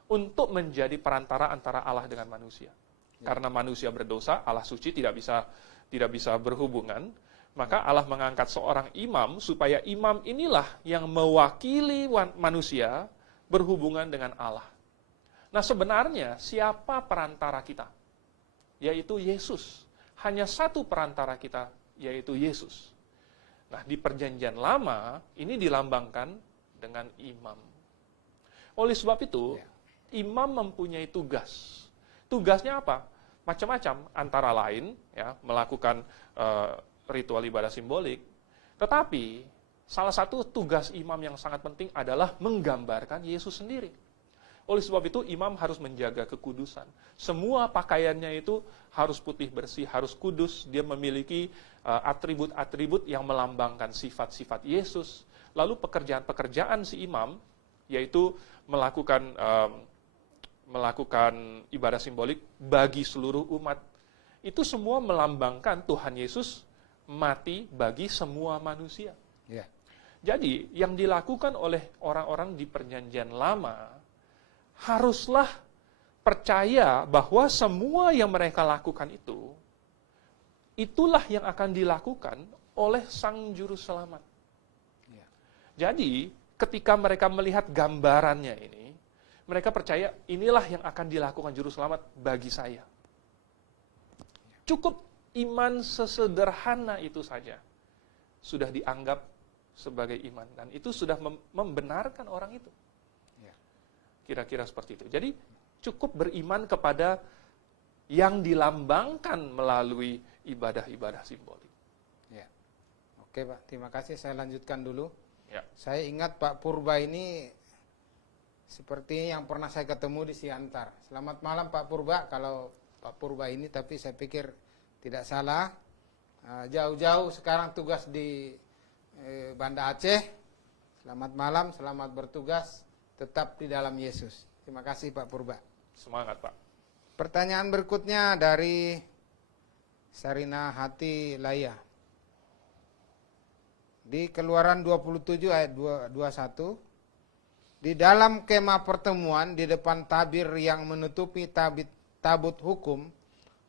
untuk menjadi perantara antara Allah dengan manusia. Ya. Karena manusia berdosa, Allah suci tidak bisa berhubungan, maka Allah mengangkat seorang imam supaya imam inilah yang mewakili manusia berhubungan dengan Allah. Nah, sebenarnya siapa perantara kita? Yaitu Yesus. Hanya satu perantara kita, yaitu Yesus. Nah, di perjanjian lama, ini dilambangkan dengan imam. Oleh sebab itu, imam mempunyai tugas. Tugasnya apa? Macam-macam, antara lain, ya, melakukan ritual ibadah simbolik. Tetapi, salah satu tugas imam yang sangat penting adalah menggambarkan Yesus sendiri. Oleh sebab itu, imam harus menjaga kekudusan. Semua pakaiannya itu harus putih bersih, harus kudus. Dia memiliki atribut-atribut yang melambangkan sifat-sifat Yesus. Lalu pekerjaan-pekerjaan si imam, yaitu melakukan ibadah simbolik bagi seluruh umat. Itu semua melambangkan Tuhan Yesus mati bagi semua manusia. Ya. Jadi, yang dilakukan oleh orang-orang di Perjanjian Lama haruslah percaya bahwa semua yang mereka lakukan itu, itulah yang akan dilakukan oleh Sang Juru Selamat. Ya. Jadi, ketika mereka melihat gambarannya ini, mereka percaya inilah yang akan dilakukan Juru Selamat bagi saya. Cukup iman sesederhana itu saja sudah dianggap sebagai iman, dan itu sudah membenarkan orang itu. Kira-kira seperti itu. Jadi cukup beriman kepada yang dilambangkan melalui ibadah-ibadah simbolik. Ya. Oke Pak, terima kasih. Saya lanjutkan dulu. Ya. Saya ingat Pak Purba ini seperti yang pernah saya ketemu di Siantar. Selamat malam Pak Purba, kalau Pak Purba ini, tapi saya pikir tidak salah. Jauh-jauh sekarang tugas di Banda Aceh. Selamat malam, selamat bertugas. Tetap di dalam Yesus. Terima kasih Pak Purba. Semangat Pak. Pertanyaan berikutnya dari Sarina Hati Laya. Di Keluaran 27 ayat 21. Di dalam kemah pertemuan di depan tabir yang menutupi tabut hukum,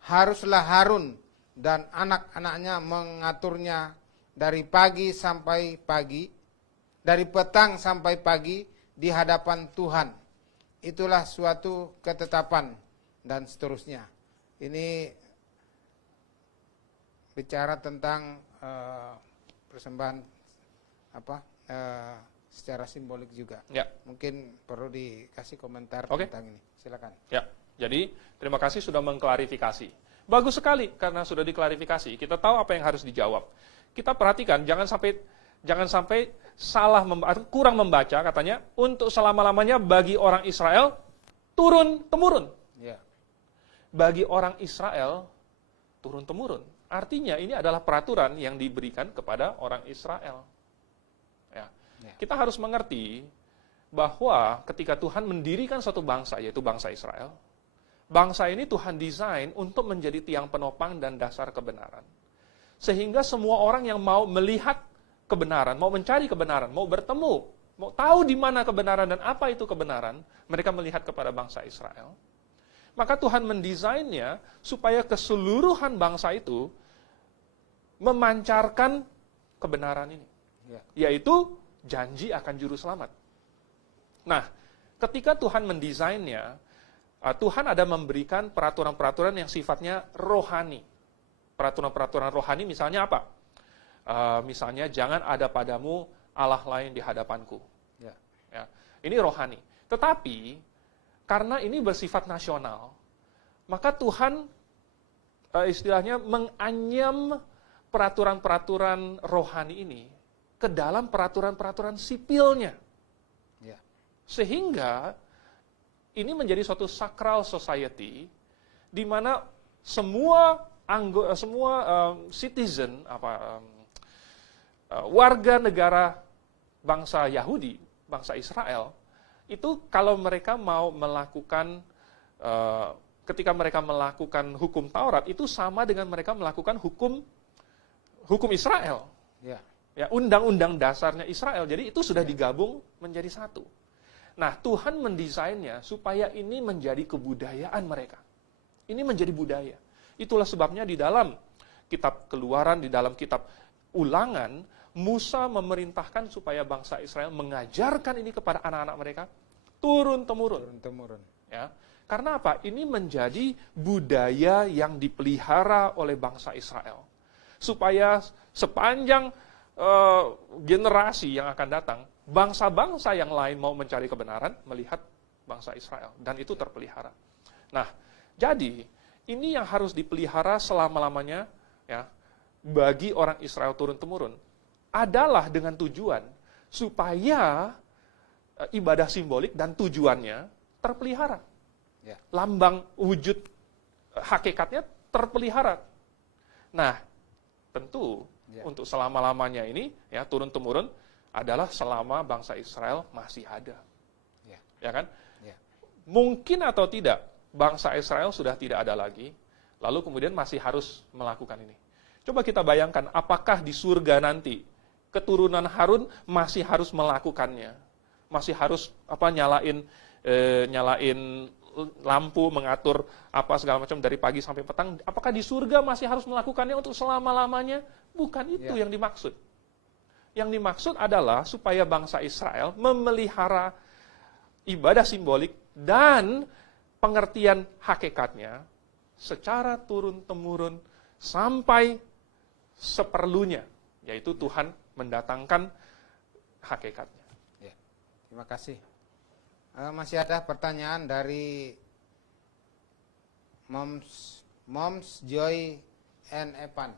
haruslah Harun dan anak-anaknya mengaturnya dari pagi sampai pagi, dari petang sampai pagi, di hadapan Tuhan. Itulah suatu ketetapan, dan seterusnya. Ini bicara tentang persembahan secara simbolik juga. Ya. Mungkin perlu dikasih komentar Oke. tentang ini. Silakan. Ya, jadi terima kasih sudah mengklarifikasi. Bagus sekali karena sudah diklarifikasi. Kita tahu apa yang harus dijawab. Kita perhatikan, jangan sampai salah kurang membaca, katanya untuk selama-lamanya bagi orang Israel turun-temurun. Ya. Bagi orang Israel turun-temurun. Artinya ini adalah peraturan yang diberikan kepada orang Israel. Ya. Ya. Kita harus mengerti bahwa ketika Tuhan mendirikan suatu bangsa, yaitu bangsa Israel, bangsa ini Tuhan desain untuk menjadi tiang penopang dan dasar kebenaran. Sehingga semua orang yang mau melihat kebenaran, mau mencari kebenaran, mau bertemu, mau tahu di mana kebenaran dan apa itu kebenaran, mereka melihat kepada bangsa Israel. Maka Tuhan mendesainnya supaya keseluruhan bangsa itu memancarkan kebenaran ini. Ya. Yaitu janji akan juru selamat. Nah, ketika Tuhan mendesainnya, Tuhan ada memberikan peraturan-peraturan yang sifatnya rohani. Peraturan-peraturan rohani misalnya apa? Misalnya, jangan ada padamu Allah lain di hadapanku. Ya. Ya. Ini rohani. Tetapi, karena ini bersifat nasional, maka Tuhan istilahnya menganyam peraturan-peraturan rohani ini ke dalam peraturan-peraturan sipilnya. Ya. Sehingga ini menjadi suatu sacral society di mana semua citizen, warga negara bangsa Yahudi, bangsa Israel, itu kalau mereka mau melakukan, ketika mereka melakukan hukum Taurat, itu sama dengan mereka melakukan hukum Israel. Ya. Ya, undang-undang dasarnya Israel. Jadi itu sudah digabung menjadi satu. Nah, Tuhan mendesainnya supaya ini menjadi kebudayaan mereka. Ini menjadi budaya. Itulah sebabnya di dalam kitab Keluaran, di dalam kitab Ulangan, Musa memerintahkan supaya bangsa Israel mengajarkan ini kepada anak-anak mereka turun-temurun. Turun-temurun. Ya. Karena apa? Ini menjadi budaya yang dipelihara oleh bangsa Israel. Supaya sepanjang generasi yang akan datang, bangsa-bangsa yang lain mau mencari kebenaran, melihat bangsa Israel. Dan itu terpelihara. Nah, jadi ini yang harus dipelihara selama-lamanya, ya, bagi orang Israel turun-temurun adalah dengan tujuan supaya ibadah simbolik dan tujuannya terpelihara. Ya. Lambang wujud hakikatnya terpelihara. Nah, tentu untuk selama-lamanya ini ya turun-temurun adalah selama bangsa Israel masih ada. Ya kan? Ya. Mungkin atau tidak bangsa Israel sudah tidak ada lagi, lalu kemudian masih harus melakukan ini. Coba kita bayangkan apakah di surga nanti keturunan Harun masih harus melakukannya. Masih harus nyalain lampu, mengatur apa segala macam dari pagi sampai petang. Apakah di surga masih harus melakukannya untuk selama-lamanya? Bukan itu yang dimaksud. Yang dimaksud adalah supaya bangsa Israel memelihara ibadah simbolik dan pengertian hakikatnya secara turun-temurun sampai seperlunya, yaitu Tuhan mendatangkan hakikatnya. Ya. Terima kasih. Masih ada pertanyaan dari Moms Joy N. Epan.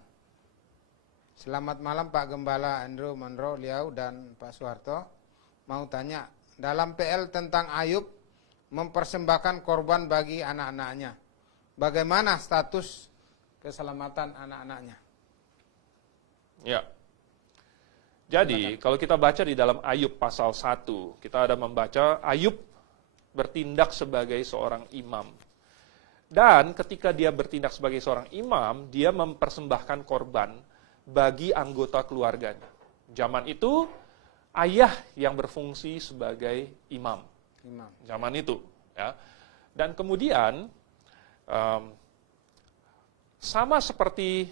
Selamat malam Pak Gembala Andrew Monroe Liau dan Pak Soeharto. Mau tanya, dalam PL tentang Ayub mempersembahkan korban bagi anak-anaknya, bagaimana status keselamatan anak-anaknya? Ya. Jadi, kalau kita baca di dalam Ayub pasal 1, kita ada membaca Ayub bertindak sebagai seorang imam. Dan ketika dia bertindak sebagai seorang imam, dia mempersembahkan korban bagi anggota keluarganya. Zaman itu, ayah yang berfungsi sebagai imam. Zaman itu. Ya. Dan kemudian, sama seperti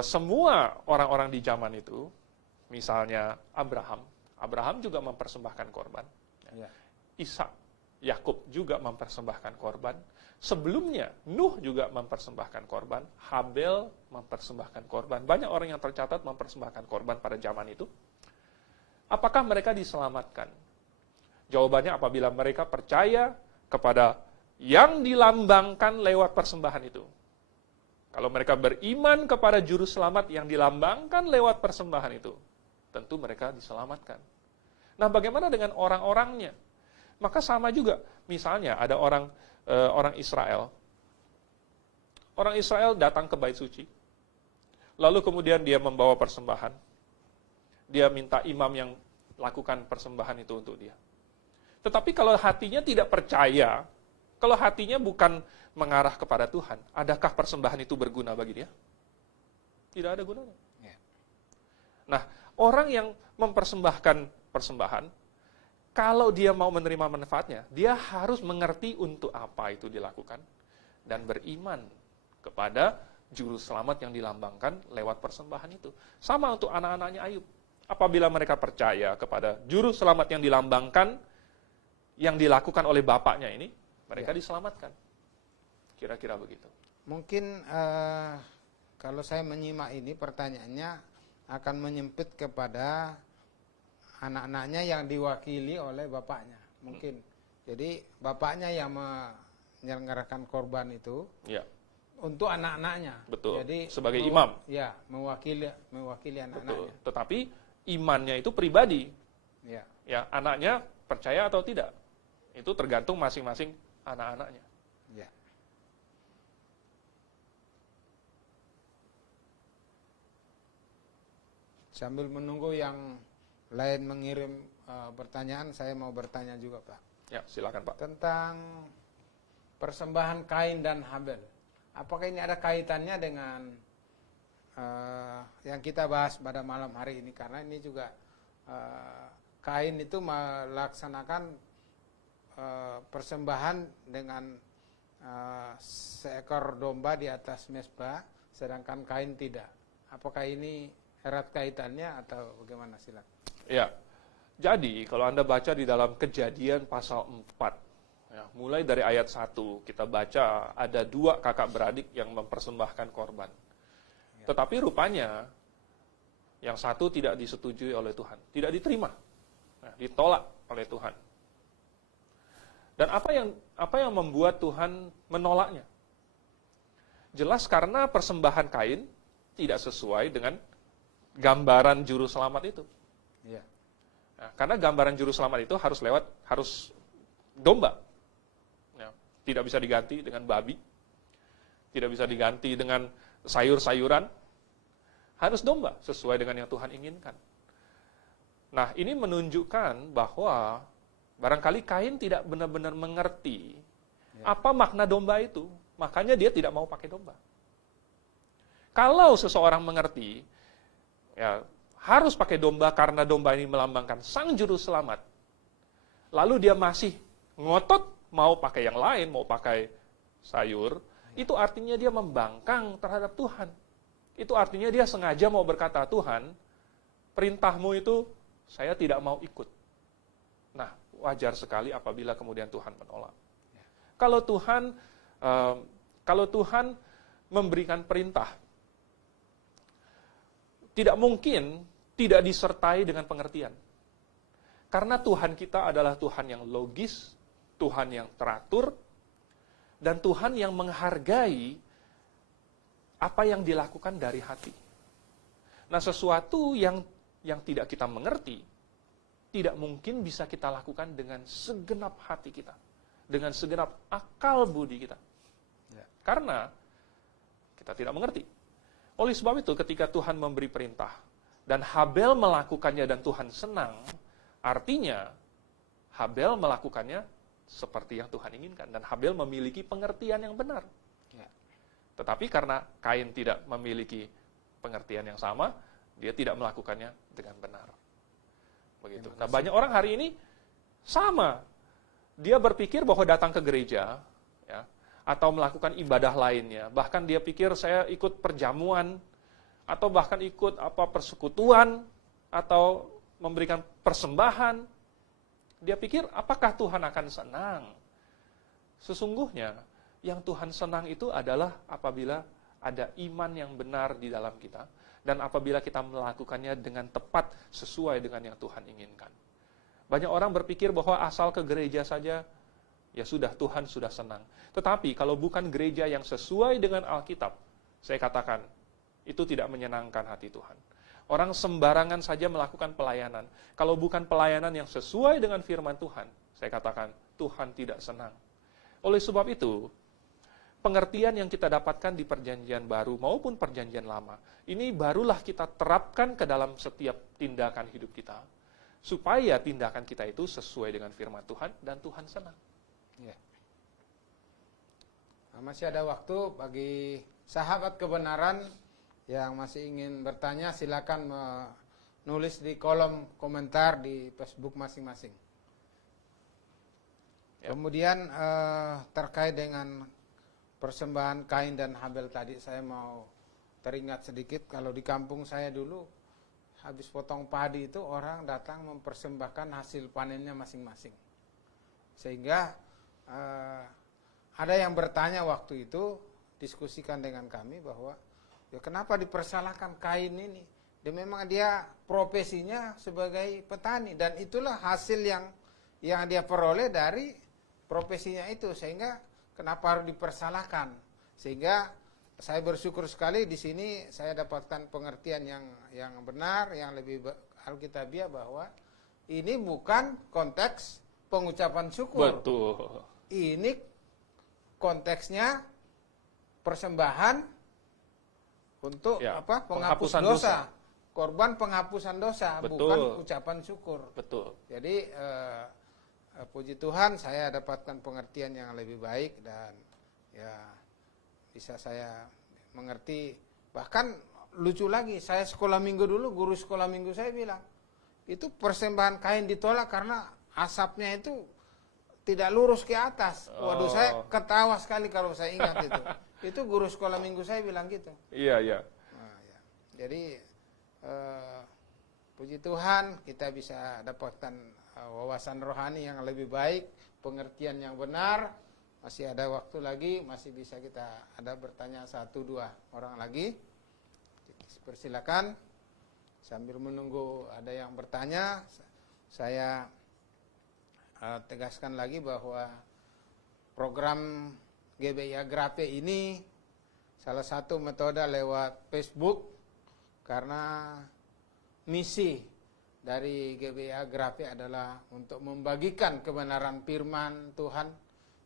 semua orang-orang di zaman itu, misalnya Abraham juga mempersembahkan korban. Ya. Ishak, Yakub juga mempersembahkan korban. Sebelumnya, Nuh juga mempersembahkan korban. Habel mempersembahkan korban. Banyak orang yang tercatat mempersembahkan korban pada zaman itu. Apakah mereka diselamatkan? Jawabannya apabila mereka percaya kepada yang dilambangkan lewat persembahan itu. Kalau mereka beriman kepada juru selamat yang dilambangkan lewat persembahan itu, tentu mereka diselamatkan. Nah, bagaimana dengan orang-orangnya? Maka sama juga. Misalnya ada orang Israel. Orang Israel datang ke bait suci. Lalu kemudian dia membawa persembahan. Dia minta imam yang lakukan persembahan itu untuk dia. Tetapi kalau hatinya tidak percaya, kalau hatinya bukan mengarah kepada Tuhan, adakah persembahan itu berguna bagi dia? Tidak ada gunanya. Nah, orang yang mempersembahkan persembahan, kalau dia mau menerima manfaatnya, dia harus mengerti untuk apa itu dilakukan dan beriman kepada juru selamat yang dilambangkan lewat persembahan itu. Sama untuk anak-anaknya Ayub. Apabila mereka percaya kepada juru selamat yang dilambangkan, yang dilakukan oleh bapaknya ini, mereka diselamatkan. Kira-kira begitu. Mungkin kalau saya menyimak ini pertanyaannya akan menyempit kepada anak-anaknya yang diwakili oleh bapaknya. Mungkin. Jadi bapaknya yang menyelenggarakan korban itu untuk anak-anaknya. Betul. Jadi sebagai imam. Ya, mewakili anak-anaknya. Tetapi imannya itu pribadi. Ya, anaknya percaya atau tidak. Itu tergantung masing-masing anak-anaknya. Ya. Sambil menunggu yang lain mengirim pertanyaan, saya mau bertanya juga, Pak. Ya, silakan, Pak. Tentang persembahan Kain dan Habel. Apakah ini ada kaitannya dengan yang kita bahas pada malam hari ini? Karena ini juga Kain itu melaksanakan persembahan dengan seekor domba di atas mezbah, sedangkan Kain tidak. Apakah ini erat kaitannya atau bagaimana, silakan? Ya, jadi kalau Anda baca di dalam Kejadian pasal 4, mulai dari ayat 1, kita baca ada 2 kakak beradik yang mempersembahkan korban. Tetapi rupanya, yang satu tidak disetujui oleh Tuhan, tidak diterima, ditolak oleh Tuhan. Dan apa yang membuat Tuhan menolaknya? Jelas karena persembahan Kain tidak sesuai dengan gambaran juru selamat itu. Nah, karena gambaran juru selamat itu harus domba. tidak bisa diganti dengan babi, tidak bisa diganti dengan sayur-sayuran, harus domba sesuai dengan yang Tuhan inginkan. Nah, ini menunjukkan bahwa barangkali Kain tidak benar-benar mengerti apa makna domba itu, makanya dia tidak mau pakai domba. Kalau seseorang mengerti, ya harus pakai domba karena domba ini melambangkan Sang Juru Selamat, lalu dia masih ngotot mau pakai yang lain, mau pakai sayur, itu artinya dia membangkang terhadap Tuhan. Itu artinya dia sengaja mau berkata, Tuhan, perintahmu itu saya tidak mau ikut. Nah, wajar sekali apabila kemudian Tuhan menolak. Kalau Tuhan memberikan perintah, tidak mungkin tidak disertai dengan pengertian. Karena Tuhan kita adalah Tuhan yang logis, Tuhan yang teratur, dan Tuhan yang menghargai apa yang dilakukan dari hati. Nah, sesuatu yang tidak kita mengerti, tidak mungkin bisa kita lakukan dengan segenap hati kita, dengan segenap akal budi kita. Karena kita tidak mengerti. Oleh sebab itu, ketika Tuhan memberi perintah, dan Habel melakukannya dan Tuhan senang, artinya Habel melakukannya seperti yang Tuhan inginkan, dan Habel memiliki pengertian yang benar. Tetapi karena Kain tidak memiliki pengertian yang sama, dia tidak melakukannya dengan benar. Begitu. Nah, banyak orang hari ini sama. Dia berpikir bahwa datang ke gereja, ya, atau melakukan ibadah lainnya, bahkan dia pikir saya ikut perjamuan, atau bahkan ikut persekutuan, atau memberikan persembahan. Dia pikir, apakah Tuhan akan senang? Sesungguhnya, yang Tuhan senang itu adalah apabila ada iman yang benar di dalam kita, dan apabila kita melakukannya dengan tepat sesuai dengan yang Tuhan inginkan. Banyak orang berpikir bahwa asal ke gereja saja, ya sudah, Tuhan sudah senang. Tetapi kalau bukan gereja yang sesuai dengan Alkitab, saya katakan, itu tidak menyenangkan hati Tuhan. Orang sembarangan saja melakukan pelayanan. Kalau bukan pelayanan yang sesuai dengan firman Tuhan, saya katakan, Tuhan tidak senang. Oleh sebab itu, pengertian yang kita dapatkan di perjanjian baru maupun perjanjian lama, ini barulah kita terapkan ke dalam setiap tindakan hidup kita, supaya tindakan kita itu sesuai dengan firman Tuhan dan Tuhan senang. Ya. Nah, masih ada waktu bagi sahabat kebenaran yang masih ingin bertanya, silakan menulis di kolom komentar di Facebook masing-masing. Ya. Kemudian terkait dengan persembahan Kain dan Habel tadi, saya mau teringat sedikit. Kalau di kampung saya dulu, habis potong padi itu orang datang mempersembahkan hasil panennya masing-masing. Sehingga ada yang bertanya waktu itu, diskusikan dengan kami bahwa, ya kenapa dipersalahkan Kain ini? Dan memang dia profesinya sebagai petani, dan itulah hasil yang dia peroleh dari profesinya itu, sehingga kenapa harus dipersalahkan? Sehingga saya bersyukur sekali di sini saya dapatkan pengertian yang benar, yang lebih alkitabiah, bahwa ini bukan konteks pengucapan syukur. Betul. Ini konteksnya persembahan untuk penghapus dosa. Korban penghapusan dosa. Betul. Bukan ucapan syukur. Betul. Jadi puji Tuhan, saya dapatkan pengertian yang lebih baik, dan ya bisa saya mengerti. Bahkan lucu lagi, saya sekolah minggu dulu, guru sekolah minggu saya bilang, itu persembahan Kain ditolak karena asapnya itu tidak lurus ke atas. Waduh, saya ketawa sekali kalau saya ingat itu. Itu guru sekolah minggu saya bilang gitu. Iya, iya. Nah, ya. Jadi puji Tuhan, kita bisa dapatkan wawasan rohani yang lebih baik, pengertian yang benar. Masih ada waktu lagi, masih bisa kita ada bertanya 1-2 orang lagi. Persilakan. Sambil menunggu ada yang bertanya, saya tegaskan lagi bahwa program GBI Agrape ini salah satu metode lewat Facebook, karena misi dari GBI Agrape adalah untuk membagikan kebenaran firman Tuhan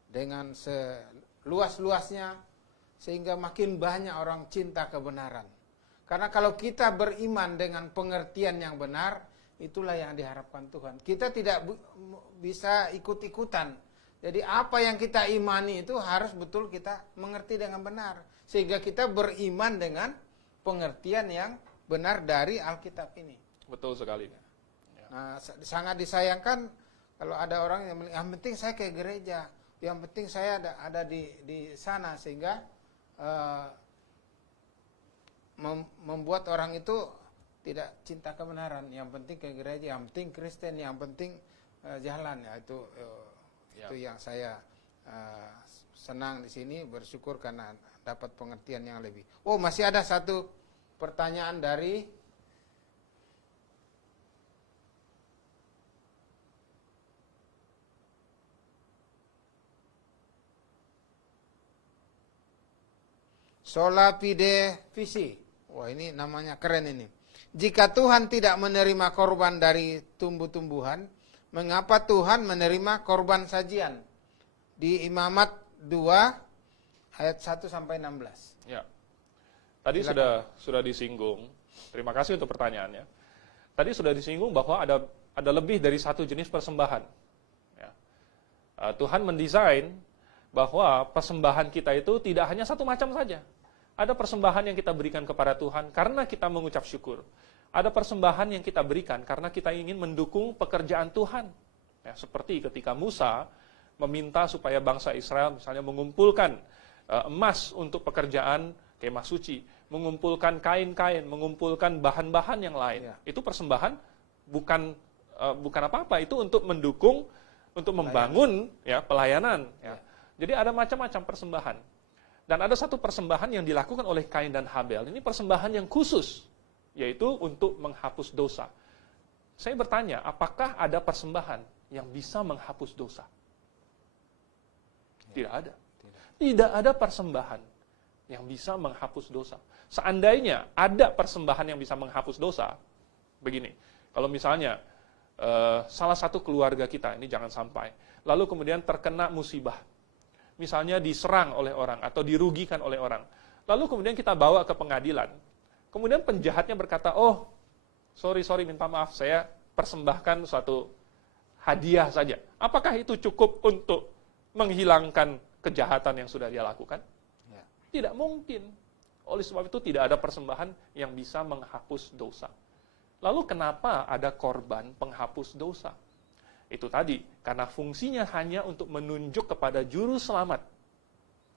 dengan seluas-luasnya sehingga makin banyak orang cinta kebenaran. Karena kalau kita beriman dengan pengertian yang benar, itulah yang diharapkan Tuhan. Kita tidak bisa ikut-ikutan. Jadi apa yang kita imani itu harus betul kita mengerti dengan benar. Sehingga kita beriman dengan pengertian yang benar dari Alkitab ini. Betul sekali. Nah, sangat disayangkan kalau ada orang yang penting saya ke gereja, yang penting saya ada di sana, sehingga membuat orang itu tidak cinta kebenaran. Yang penting ke gereja, yang penting Kristen, yang penting jalan. Ya itu yang saya senang di sini, bersyukur karena dapat pengertian yang lebih. Oh, masih ada satu pertanyaan dari Sola Fide Visi. Wah, ini namanya keren ini. Jika Tuhan tidak menerima korban dari tumbuh-tumbuhan, mengapa Tuhan menerima korban sajian? Di Imamat 2 ayat 1 sampai 16. Ya. Tadi sudah disinggung. Terima kasih untuk pertanyaannya. Tadi sudah disinggung bahwa ada lebih dari satu jenis persembahan. Ya. Tuhan mendesain bahwa persembahan kita itu tidak hanya satu macam saja. Ada persembahan yang kita berikan kepada Tuhan karena kita mengucap syukur. Ada persembahan yang kita berikan karena kita ingin mendukung pekerjaan Tuhan. Ya, seperti ketika Musa meminta supaya bangsa Israel misalnya mengumpulkan emas untuk pekerjaan kemah suci, mengumpulkan kain-kain, mengumpulkan bahan-bahan yang lain. Ya. Itu persembahan bukan apa-apa, itu untuk mendukung, untuk membangun pelayanan. Ya. Jadi ada macam-macam persembahan. Dan ada satu persembahan yang dilakukan oleh Kain dan Habel. Ini persembahan yang khusus, yaitu untuk menghapus dosa. Saya bertanya, apakah ada persembahan yang bisa menghapus dosa? Tidak ada. Tidak ada persembahan yang bisa menghapus dosa. Seandainya ada persembahan yang bisa menghapus dosa, begini, kalau misalnya salah satu keluarga kita, ini jangan sampai, lalu kemudian terkena musibah, misalnya diserang oleh orang atau dirugikan oleh orang. Lalu kemudian kita bawa ke pengadilan. Kemudian penjahatnya berkata, oh, sorry, minta maaf, saya persembahkan suatu hadiah saja. Apakah itu cukup untuk menghilangkan kejahatan yang sudah dia lakukan? Ya. Tidak mungkin. Oleh sebab itu tidak ada persembahan yang bisa menghapus dosa. Lalu kenapa ada korban penghapus dosa? Itu tadi, karena fungsinya hanya untuk menunjuk kepada juru selamat.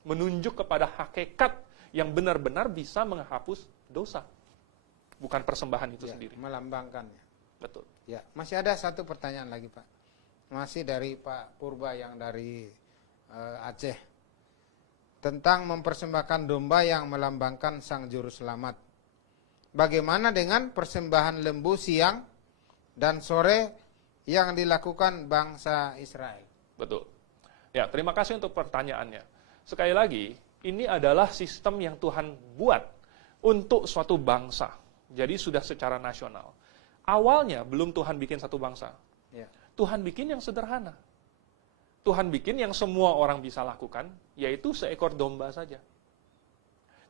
Menunjuk kepada hakikat yang benar-benar bisa menghapus dosa. Bukan persembahan itu sendiri. Melambangkannya. Betul. Ya, masih ada satu pertanyaan lagi, Pak. Masih dari Pak Purba yang dari Aceh. Tentang mempersembahkan domba yang melambangkan sang juru selamat. Bagaimana dengan persembahan lembu siang dan sore yang dilakukan bangsa Israel? Betul. Ya, terima kasih untuk pertanyaannya. Sekali lagi, ini adalah sistem yang Tuhan buat untuk suatu bangsa. Jadi sudah secara nasional. Awalnya belum Tuhan bikin satu bangsa. Ya. Tuhan bikin yang sederhana. Tuhan bikin yang semua orang bisa lakukan, yaitu seekor domba saja.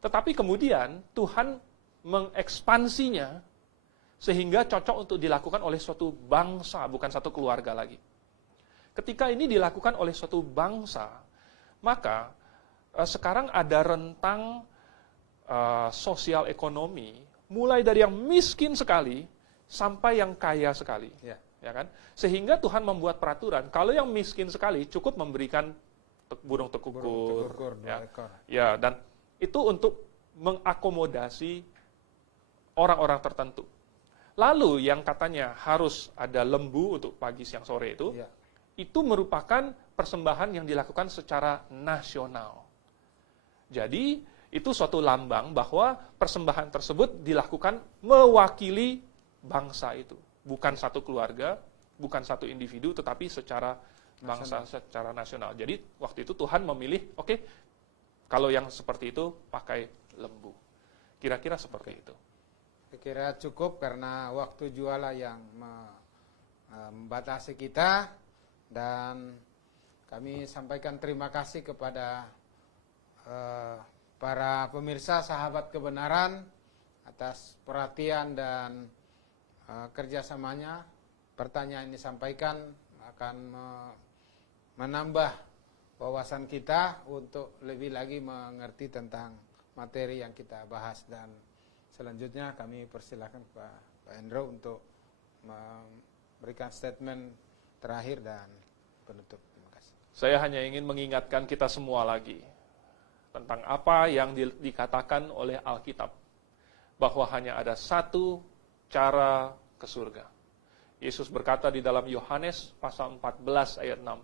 Tetapi kemudian Tuhan mengekspansinya sehingga cocok untuk dilakukan oleh suatu bangsa, bukan satu keluarga lagi. Ketika ini dilakukan oleh suatu bangsa, maka sekarang ada rentang sosial ekonomi, mulai dari yang miskin sekali, sampai yang kaya sekali. Ya kan? Sehingga Tuhan membuat peraturan, kalau yang miskin sekali, cukup memberikan burung tekukur. Ya, dan itu untuk mengakomodasi orang-orang tertentu. Lalu yang katanya harus ada lembu untuk pagi, siang, sore itu merupakan persembahan yang dilakukan secara nasional. Jadi itu suatu lambang bahwa persembahan tersebut dilakukan mewakili bangsa itu. Bukan satu keluarga, bukan satu individu, tetapi secara bangsa, secara nasional. Jadi waktu itu Tuhan memilih, oke, kalau yang seperti itu pakai lembu. Kira-kira seperti itu. Saya kira cukup karena waktu jualah yang membatasi kita, dan kami sampaikan terima kasih kepada para pemirsa sahabat kebenaran atas perhatian dan kerjasamanya. Pertanyaan yang disampaikan akan menambah wawasan kita untuk lebih lagi mengerti tentang materi yang kita bahas. Dan selanjutnya kami persilakan Pak Endro untuk memberikan statement terakhir dan penutup. Terima kasih. Saya hanya ingin mengingatkan kita semua lagi tentang apa yang dikatakan oleh Alkitab, bahwa hanya ada satu cara ke surga. Yesus berkata di dalam Yohanes pasal 14 ayat 6,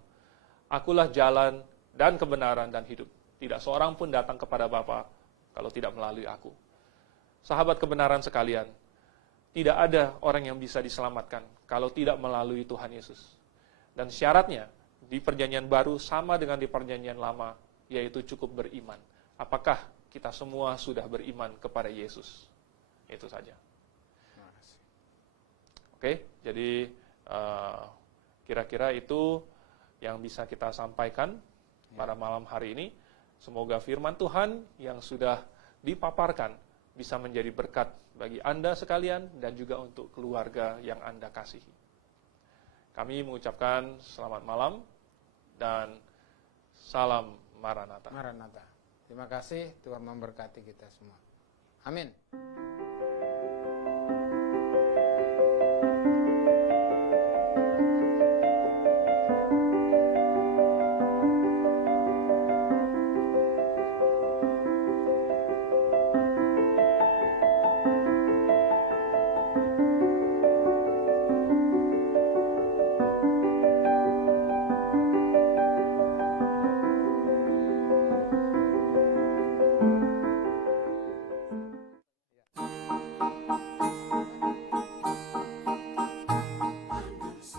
"Akulah jalan dan kebenaran dan hidup. Tidak seorang pun datang kepada Bapa kalau tidak melalui aku." Sahabat kebenaran sekalian, tidak ada orang yang bisa diselamatkan kalau tidak melalui Tuhan Yesus. Dan syaratnya di perjanjian baru sama dengan di perjanjian lama, yaitu cukup beriman. Apakah kita semua sudah beriman kepada Yesus? Itu saja. Oke, jadi kira-kira itu yang bisa kita sampaikan pada malam hari ini. Semoga firman Tuhan yang sudah dipaparkan bisa menjadi berkat bagi Anda sekalian dan juga untuk keluarga yang Anda kasihi. Kami mengucapkan selamat malam dan salam Maranatha. Maranatha. Terima kasih, Tuhan memberkati kita semua. Amin.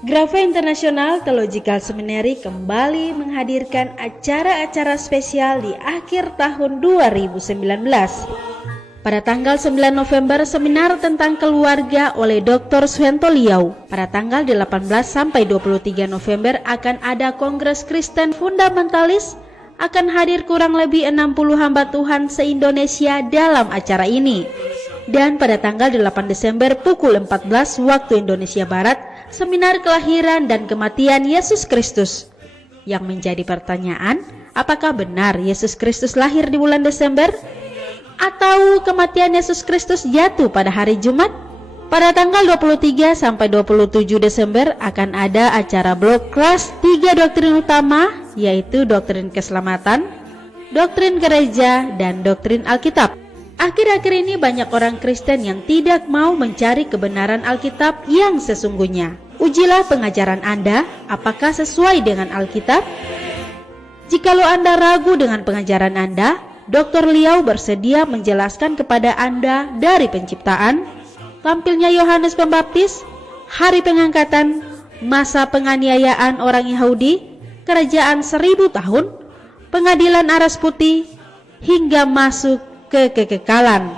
Grafe International Theological Seminary kembali menghadirkan acara-acara spesial di akhir tahun 2019. Pada tanggal 9 November, seminar tentang keluarga oleh Dr. Suhento Liau. Pada tanggal 18 sampai 23 November akan ada Kongres Kristen Fundamentalis. Akan hadir kurang lebih 60 hamba Tuhan se-Indonesia dalam acara ini. Dan pada tanggal 8 Desember pukul 14 waktu Indonesia Barat, seminar kelahiran dan kematian Yesus Kristus. Yang menjadi pertanyaan, apakah benar Yesus Kristus lahir di bulan Desember? Atau kematian Yesus Kristus jatuh pada hari Jumat? Pada tanggal 23 sampai 27 Desember akan ada acara blok kelas 3 doktrin utama, yaitu doktrin keselamatan, doktrin gereja, dan doktrin Alkitab. Akhir-akhir ini banyak orang Kristen yang tidak mau mencari kebenaran Alkitab yang sesungguhnya. Ujilah pengajaran Anda, apakah sesuai dengan Alkitab? Jikalau Anda ragu dengan pengajaran Anda, Dr. Liau bersedia menjelaskan kepada Anda dari penciptaan, tampilnya Yohanes Pembaptis, hari pengangkatan, masa penganiayaan orang Yahudi, kerajaan 1000 tahun, pengadilan aras putih, hingga masuk ke kekekalan.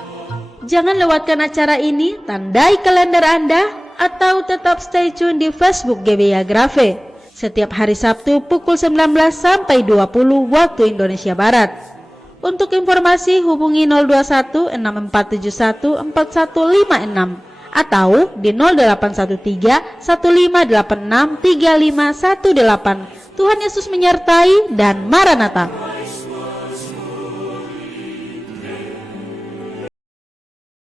Jangan lewatkan acara ini, tandai kalender Anda, atau tetap stay tune di Facebook GBA Grafe setiap hari Sabtu pukul 19 sampai 20 waktu Indonesia Barat. Untuk informasi hubungi 021 6471 4156 atau di 0813 1586 3518. Tuhan Yesus menyertai dan Maranatha.